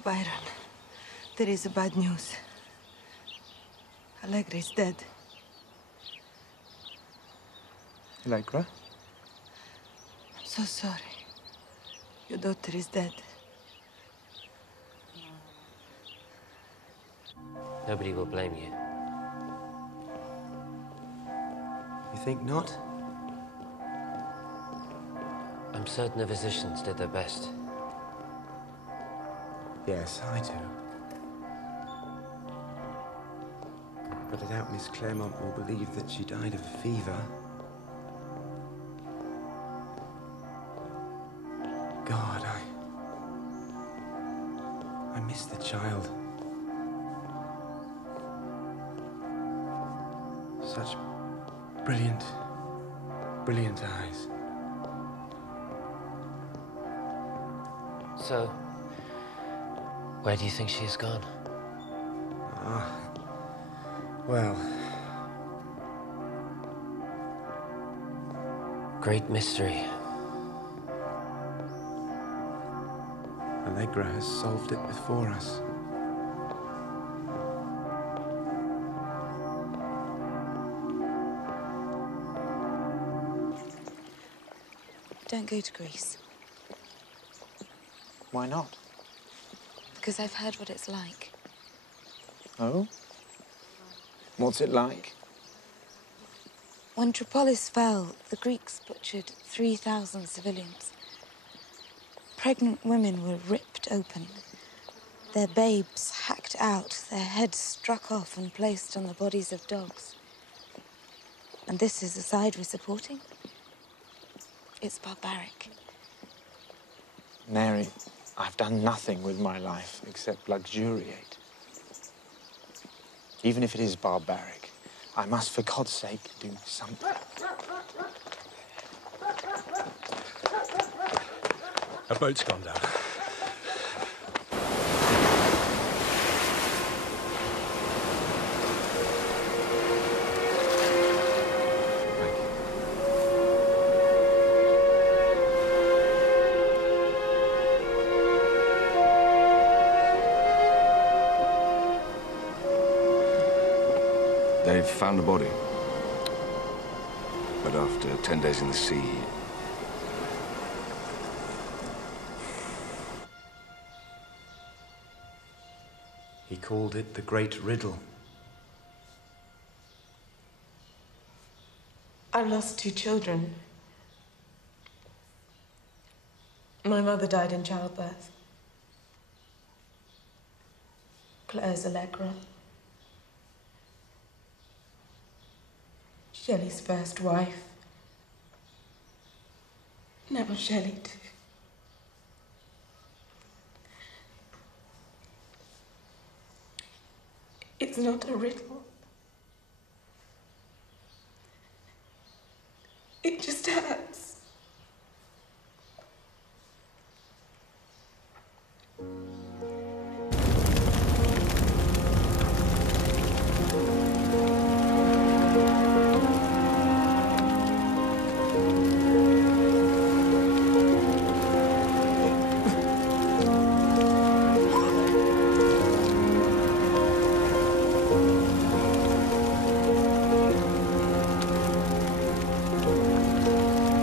Byron, there is bad news. Allegra is dead. Allegra? I'm so sorry. Your daughter is dead. Nobody will blame you. You think not? I'm certain the physicians did their best. Yes, I do. But I doubt Miss Claremont will believe that she died of a fever. God, I miss the child. Such brilliant, brilliant eyes. So, where do you think she has gone? Well... Great mystery. Allegra has solved it before us. Don't go to Greece. Why not? Because I've heard what it's like. Oh? What's it like? When Tripolis fell, the Greeks butchered 3,000 civilians. Pregnant women were ripped open, their babes hacked out, their heads struck off and placed on the bodies of dogs. And this is the side we're supporting? It's barbaric. Mary, I've done nothing with my life except luxuriate. Even if it is barbaric, I must, for God's sake, do something. A boat's gone down. They've found the body. But after 10 days in the sea... He called it the Great Riddle. I lost 2 children. My mother died in childbirth. Claire's Allegra. Shelley's first wife. Never Shelley too. It's not a riddle. It just hurts.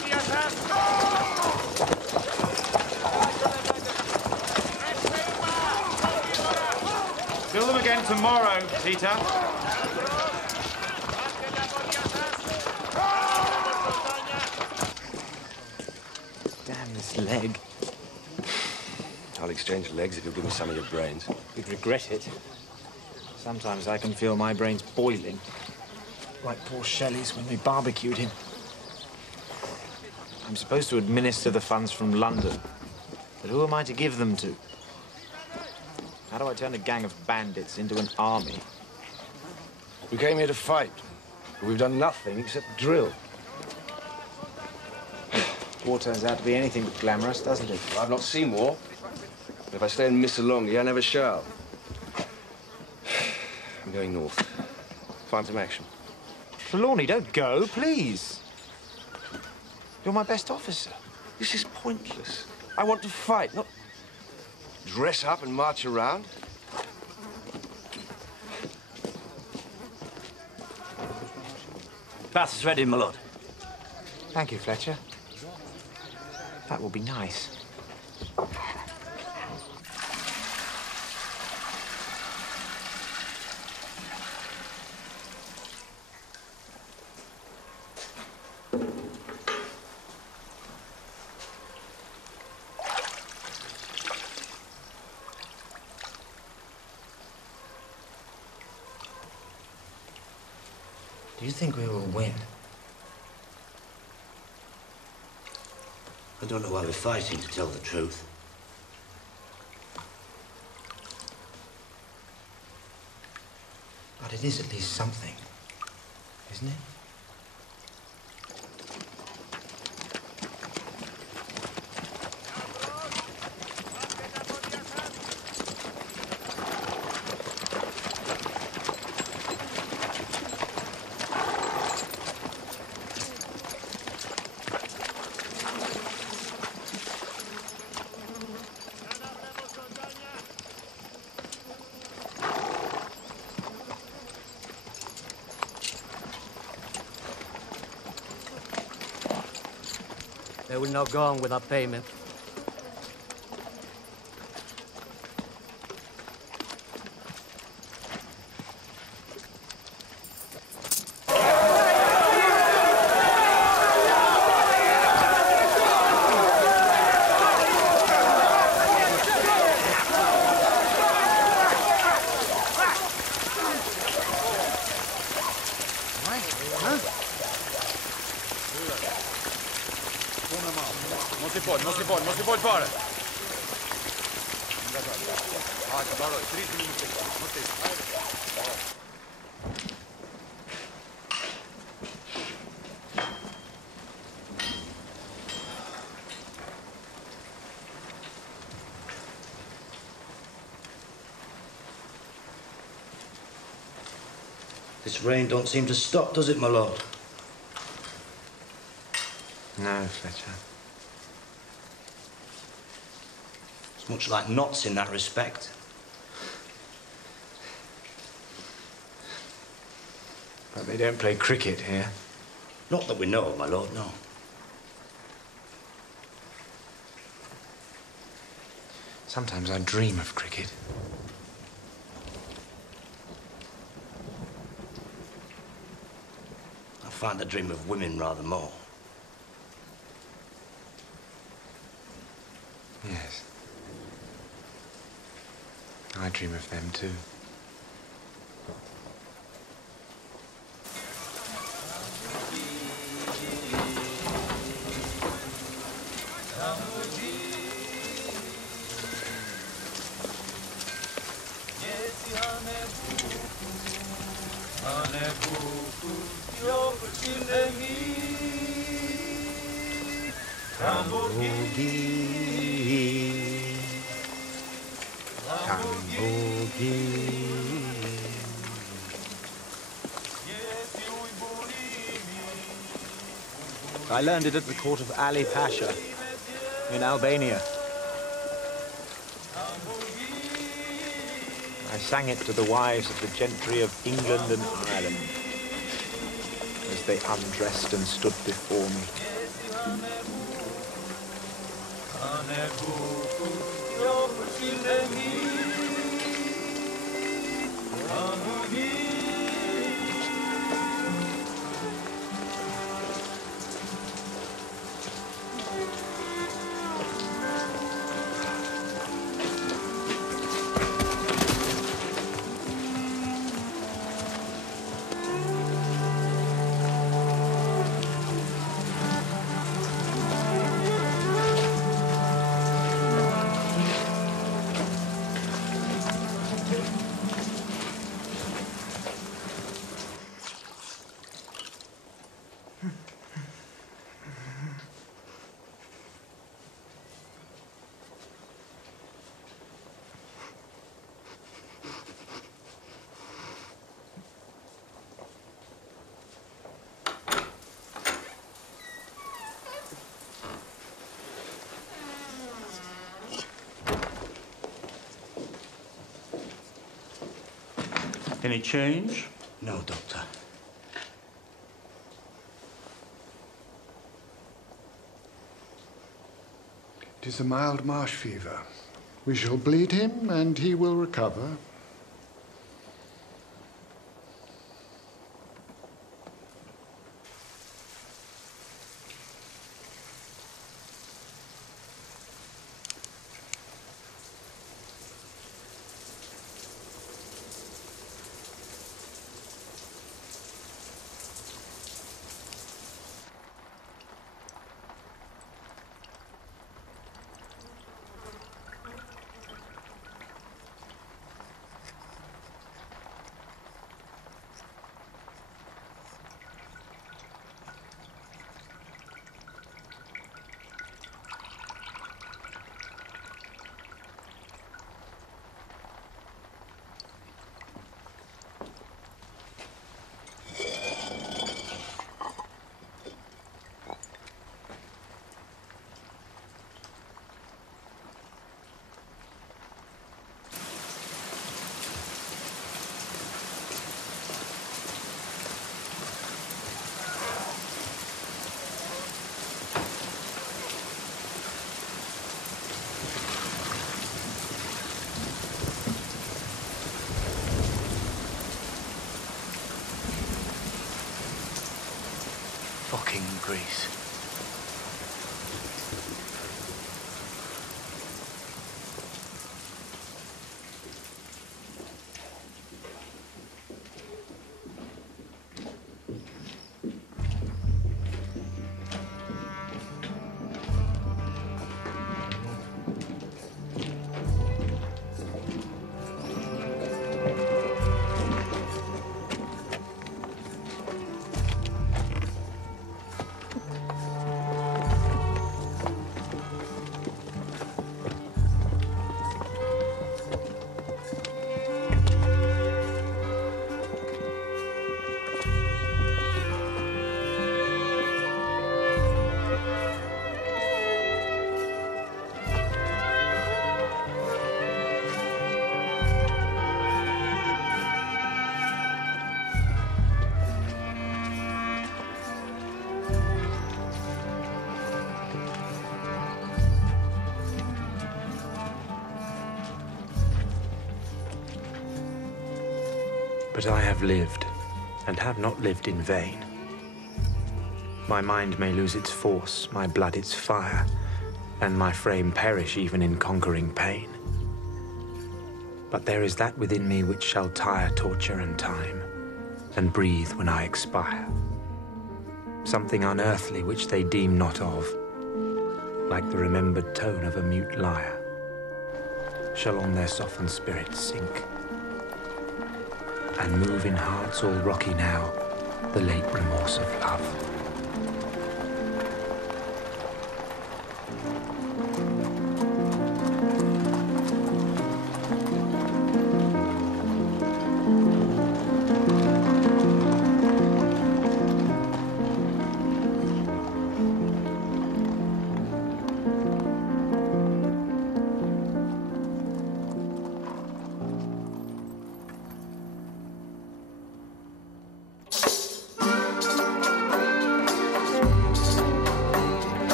Fill them again tomorrow, Peter. Damn this leg. I'll exchange legs if you'll give me some of your brains. You'd regret it. Sometimes I can feel my brains boiling. Like poor Shelley's when we barbecued him. I'm supposed to administer the funds from London. But who am I to give them to? How do I turn a gang of bandits into an army? We came here to fight. But we've done nothing except drill. War turns out to be anything but glamorous, doesn't it? Well, I've not seen war. But if I stay in Missolonghi, I never shall. I'm going north. Find some action. Trelawney, don't go, please. You're my best officer. This is pointless. I want to fight, not dress up and march around. Bath is ready, my lord. Thank you, Fletcher. That will be nice. Do you think we will win? I don't know why we're fighting, to tell the truth. But it is at least something, isn't it? They will not go on without payment. Non si può fare. This rain don't seem to stop, does it, my lord? No, Fletcher. It's much like knots in that respect. But they don't play cricket here. Not that we know of, my lord, no. Sometimes I dream of cricket. I find I dream of women rather more. Yes. I dream of them too. I learned it at the court of Ali Pasha in Albania. I sang it to the wives of the gentry of England and Ireland as they undressed and stood before me. Any change? No, Doctor. It is a mild marsh fever. We shall bleed him, and he will recover. Fucking Greece. But I have lived, and have not lived in vain. My mind may lose its force, my blood its fire, and my frame perish even in conquering pain. But there is that within me which shall tire torture and time, and breathe when I expire. Something unearthly which they deem not of, like the remembered tone of a mute lyre, shall on their softened spirits sink, and move in hearts all rocky now the late remorse of love.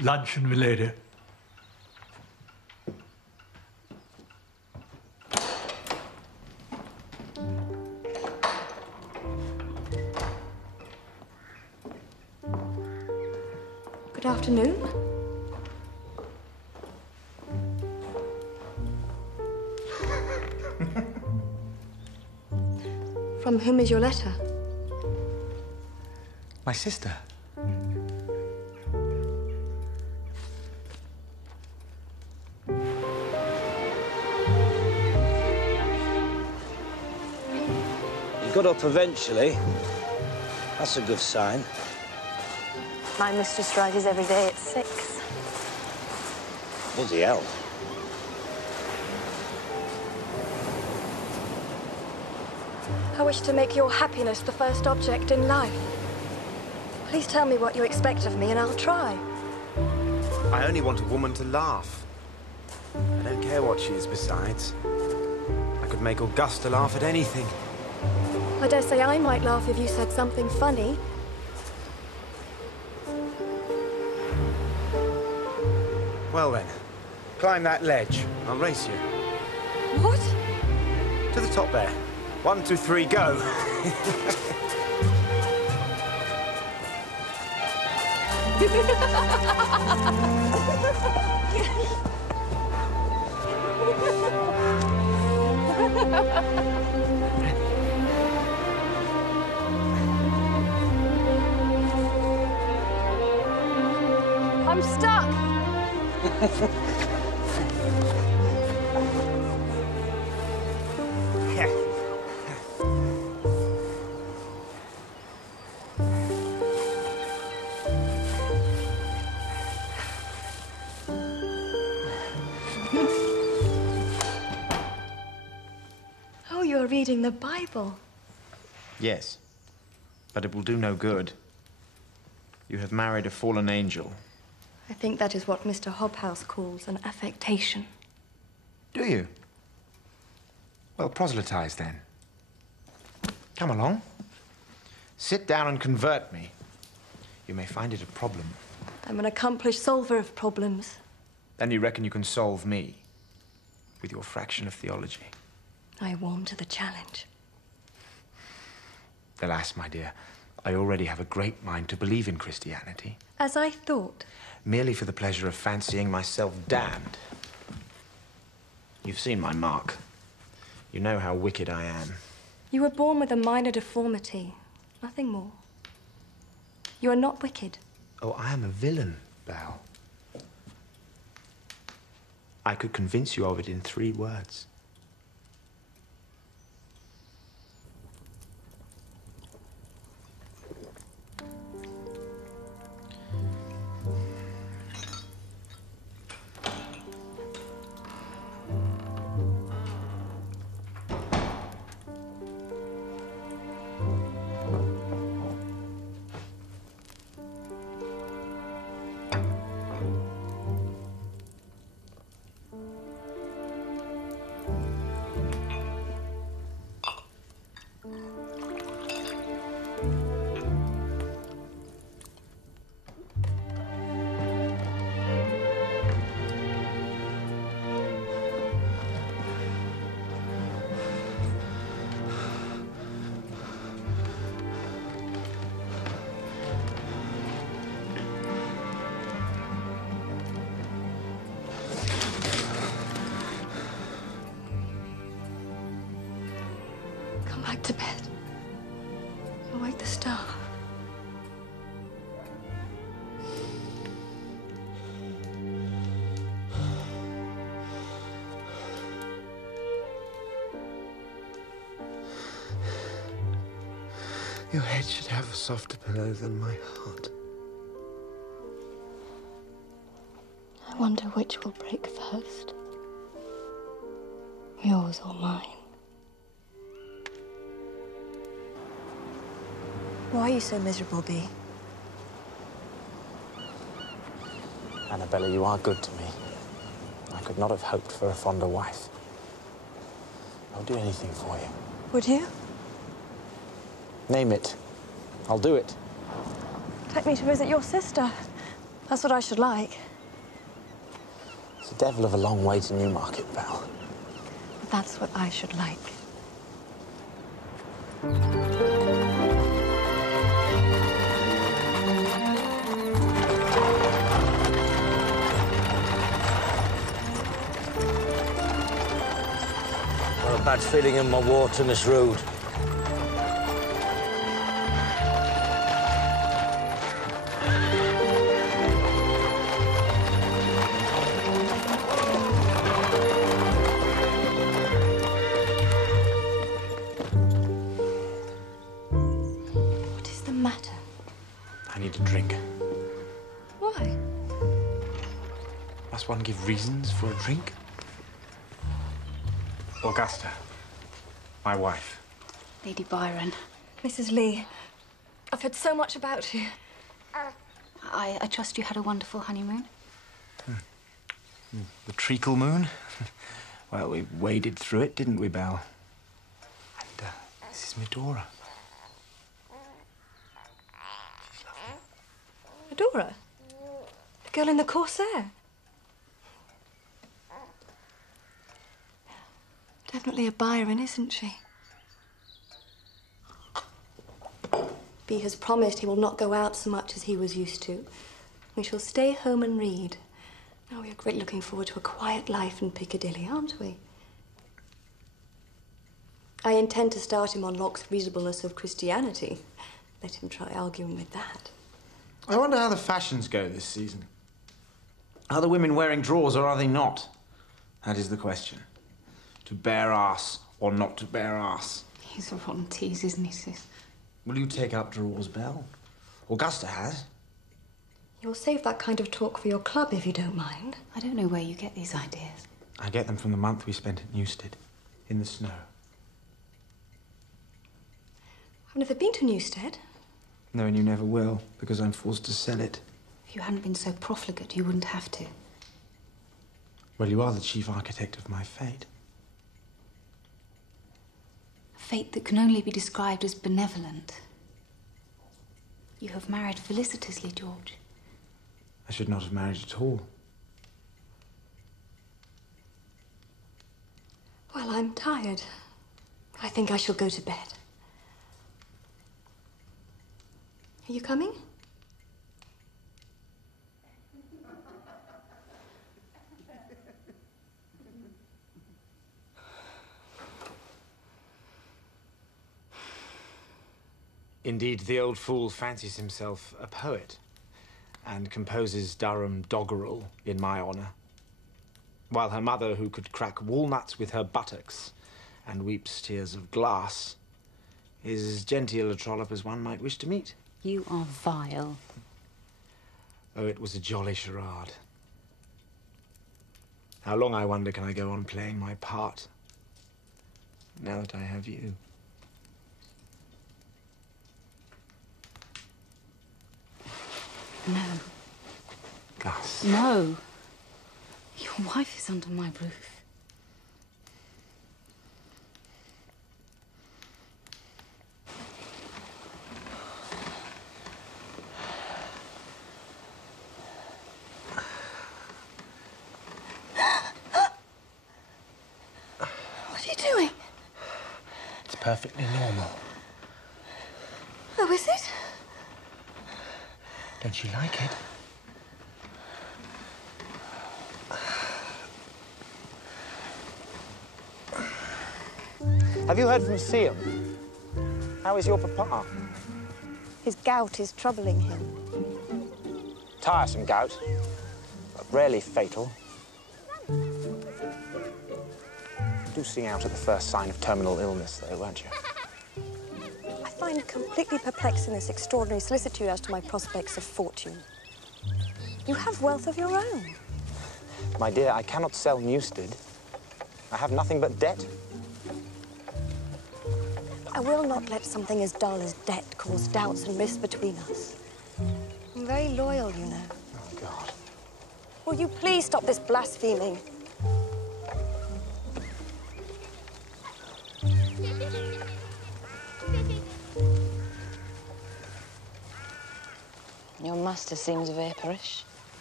Luncheon, milady. Good afternoon. From whom is your letter? My sister. You got up eventually. That's a good sign. My mistress rises every day at 6. Bloody hell. I wish to make your happiness the first object in life. Please tell me what you expect of me, and I'll try. I only want a woman to laugh. I don't care what she is besides. I could make Augusta laugh at anything. I dare say I might laugh if you said something funny. Well then, climb that ledge. I'll race you. What? To the top there. 1, 2, 3, go! I'm stuck! Oh, you're reading the Bible. Yes, but it will do no good. You have married a fallen angel. I think that is what Mr. Hobhouse calls an affectation. Do you? Well, proselytize then. Come along. Sit down and convert me. You may find it a problem. I'm an accomplished solver of problems. Then you reckon you can solve me with your fraction of theology. I warm to the challenge. Alas, my dear, I already have a great mind to believe in Christianity. As I thought. Merely for the pleasure of fancying myself damned. You've seen my mark. You know how wicked I am. You were born with a minor deformity. Nothing more. You are not wicked. Oh, I am a villain, Belle. I could convince you of it in 3 words. Back to bed. And wake the star. Your head should have a softer pillow than my heart. I wonder which will break first. Yours or mine. Why are you so miserable, Bee? Annabella, you are good to me. I could not have hoped for a fonder wife. I'll do anything for you. Would you? Name it. I'll do it. Take me to visit your sister. That's what I should like. It's a devil of a long way to Newmarket, Belle. That's what I should like. Got a bad feeling in my water, Miss Rood. What is the matter? I need a drink. Why? Must one give reasons for a drink? Augusta, my wife. Lady Byron. Mrs. Lee, I've heard so much about you. I trust you had a wonderful honeymoon. The treacle moon? Well, we waded through it, didn't we, Belle? And this is Medora. Medora? The girl in the Corsair? Definitely a Byron, isn't she? B has promised he will not go out so much as he was used to. We shall stay home and read. Oh, we are greatly looking forward to a quiet life in Piccadilly, aren't we? I intend to start him on Locke's reasonableness of Christianity. Let him try arguing with that. I wonder how the fashions go this season. Are the women wearing drawers or are they not? That is the question. To bare ass or not to bare ass. He's a rotten tease, isn't he, sis? Will you take up drawers, Belle? Augusta has. You'll save that kind of talk for your club, if you don't mind. I don't know where you get these ideas. I get them from the month we spent at Newstead, in the snow. I've never been to Newstead. No, and you never will, because I'm forced to sell it. If you hadn't been so profligate, you wouldn't have to. Well, you are the chief architect of my fate. A fate that can only be described as benevolent. You have married felicitously, George. I should not have married at all. Well, I'm tired. I think I shall go to bed. Are you coming? Indeed, the old fool fancies himself a poet and composes Durham doggerel in my honor, while her mother, who could crack walnuts with her buttocks and weeps tears of glass, is as genteel a trollop as one might wish to meet. You are vile. Oh, it was a jolly charade. How long, I wonder, can I go on playing my part, now that I have you? No. Gus. No. Your wife is under my roof. What are you doing? It's perfectly normal. Oh, is it? Don't you like it? Have you heard from Siam? How is your papa? His gout is troubling him. Tiresome gout, but rarely fatal. Do sing out at the first sign of terminal illness, though, won't you? I find completely perplexing this extraordinary solicitude as to my prospects of fortune. You have wealth of your own. My dear, I cannot sell Newstead. I have nothing but debt. I will not let something as dull as debt cause doubts and rifts between us. I'm very loyal, you know. Oh, God. Will you please stop this blaspheming? Your master seems vaporish.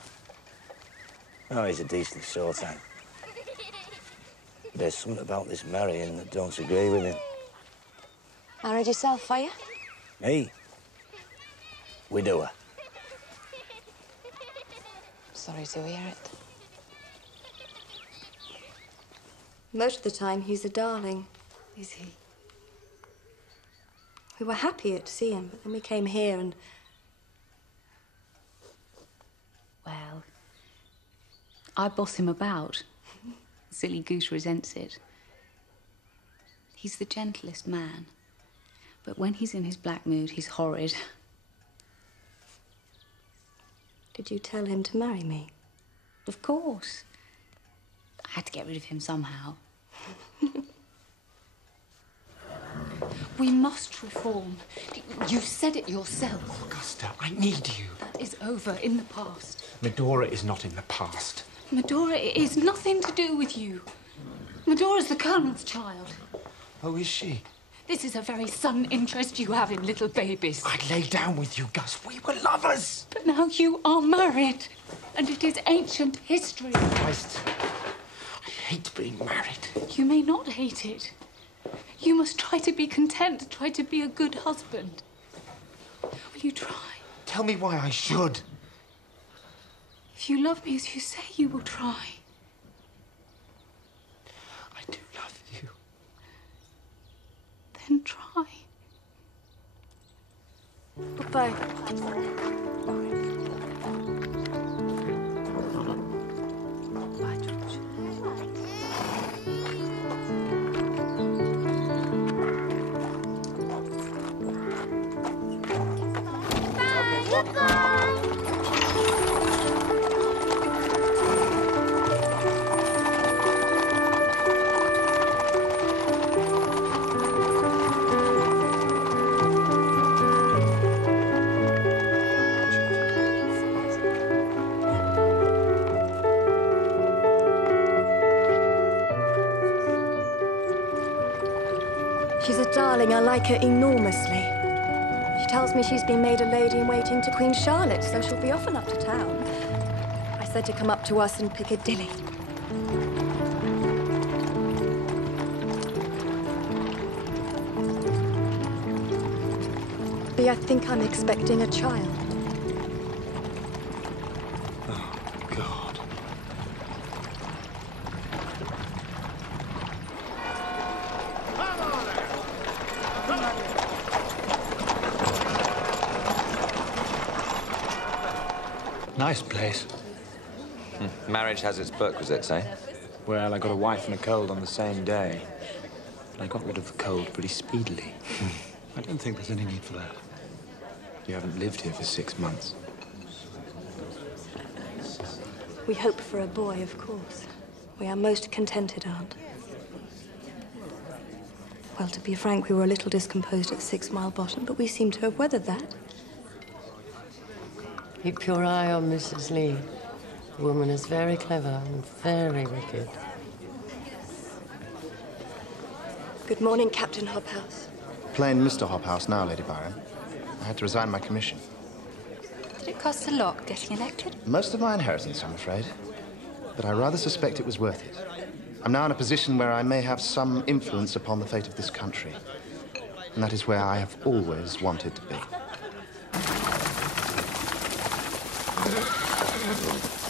Oh, he's a decent sort, Anne. There's something about this marrying that don't agree with him. Married yourself, are you? Me? Widower. Sorry to hear it. Most of the time, he's a darling. Is he? We were happy to see him, but then we came here and... Well, I boss him about. Silly goose resents it. He's the gentlest man. But when he's in his black mood, he's horrid. Did you tell him to marry me? Of course. I had to get rid of him somehow. We must reform. You said it yourself. Augusta, I need you. That is over, in the past. Medora is not in the past. Medora is nothing to do with you. Medora's the Colonel's child. Oh, is she? This is a very sudden interest you have in little babies. I'd lay down with you, Gus. We were lovers. But now you are married, and it is ancient history. Christ, I hate being married. You may not hate it. You must try to be content, try to be a good husband. Will you try? Tell me why I should. If you love me as you say you will try. I do love you. Then try. Goodbye. She's a darling. I like her enormously. She tells me she's been made a lady-in-waiting to Queen Charlotte, so she'll be often up to town. I said to come up to us in Piccadilly. I think I'm expecting a child. Oh, God. Nice place. Marriage has its perquisites, eh? Well, I got a wife and a cold on the same day. But I got rid of the cold pretty speedily. I don't think there's any need for that. You haven't lived here for 6 months. We hope for a boy, of course. We are most contented, Aunt. Well, to be frank, we were a little discomposed at 6 Mile Bottom, but we seem to have weathered that. Keep your eye on Mrs. Lee. The woman is very clever and very wicked. Good morning, Captain Hobhouse. Plain Mr. Hobhouse now, Lady Byron. I had to resign my commission. Did it cost a lot getting elected? Most of my inheritance, I'm afraid. But I rather suspect it was worth it. I'm now in a position where I may have some influence upon the fate of this country. And that is where I have always wanted to be.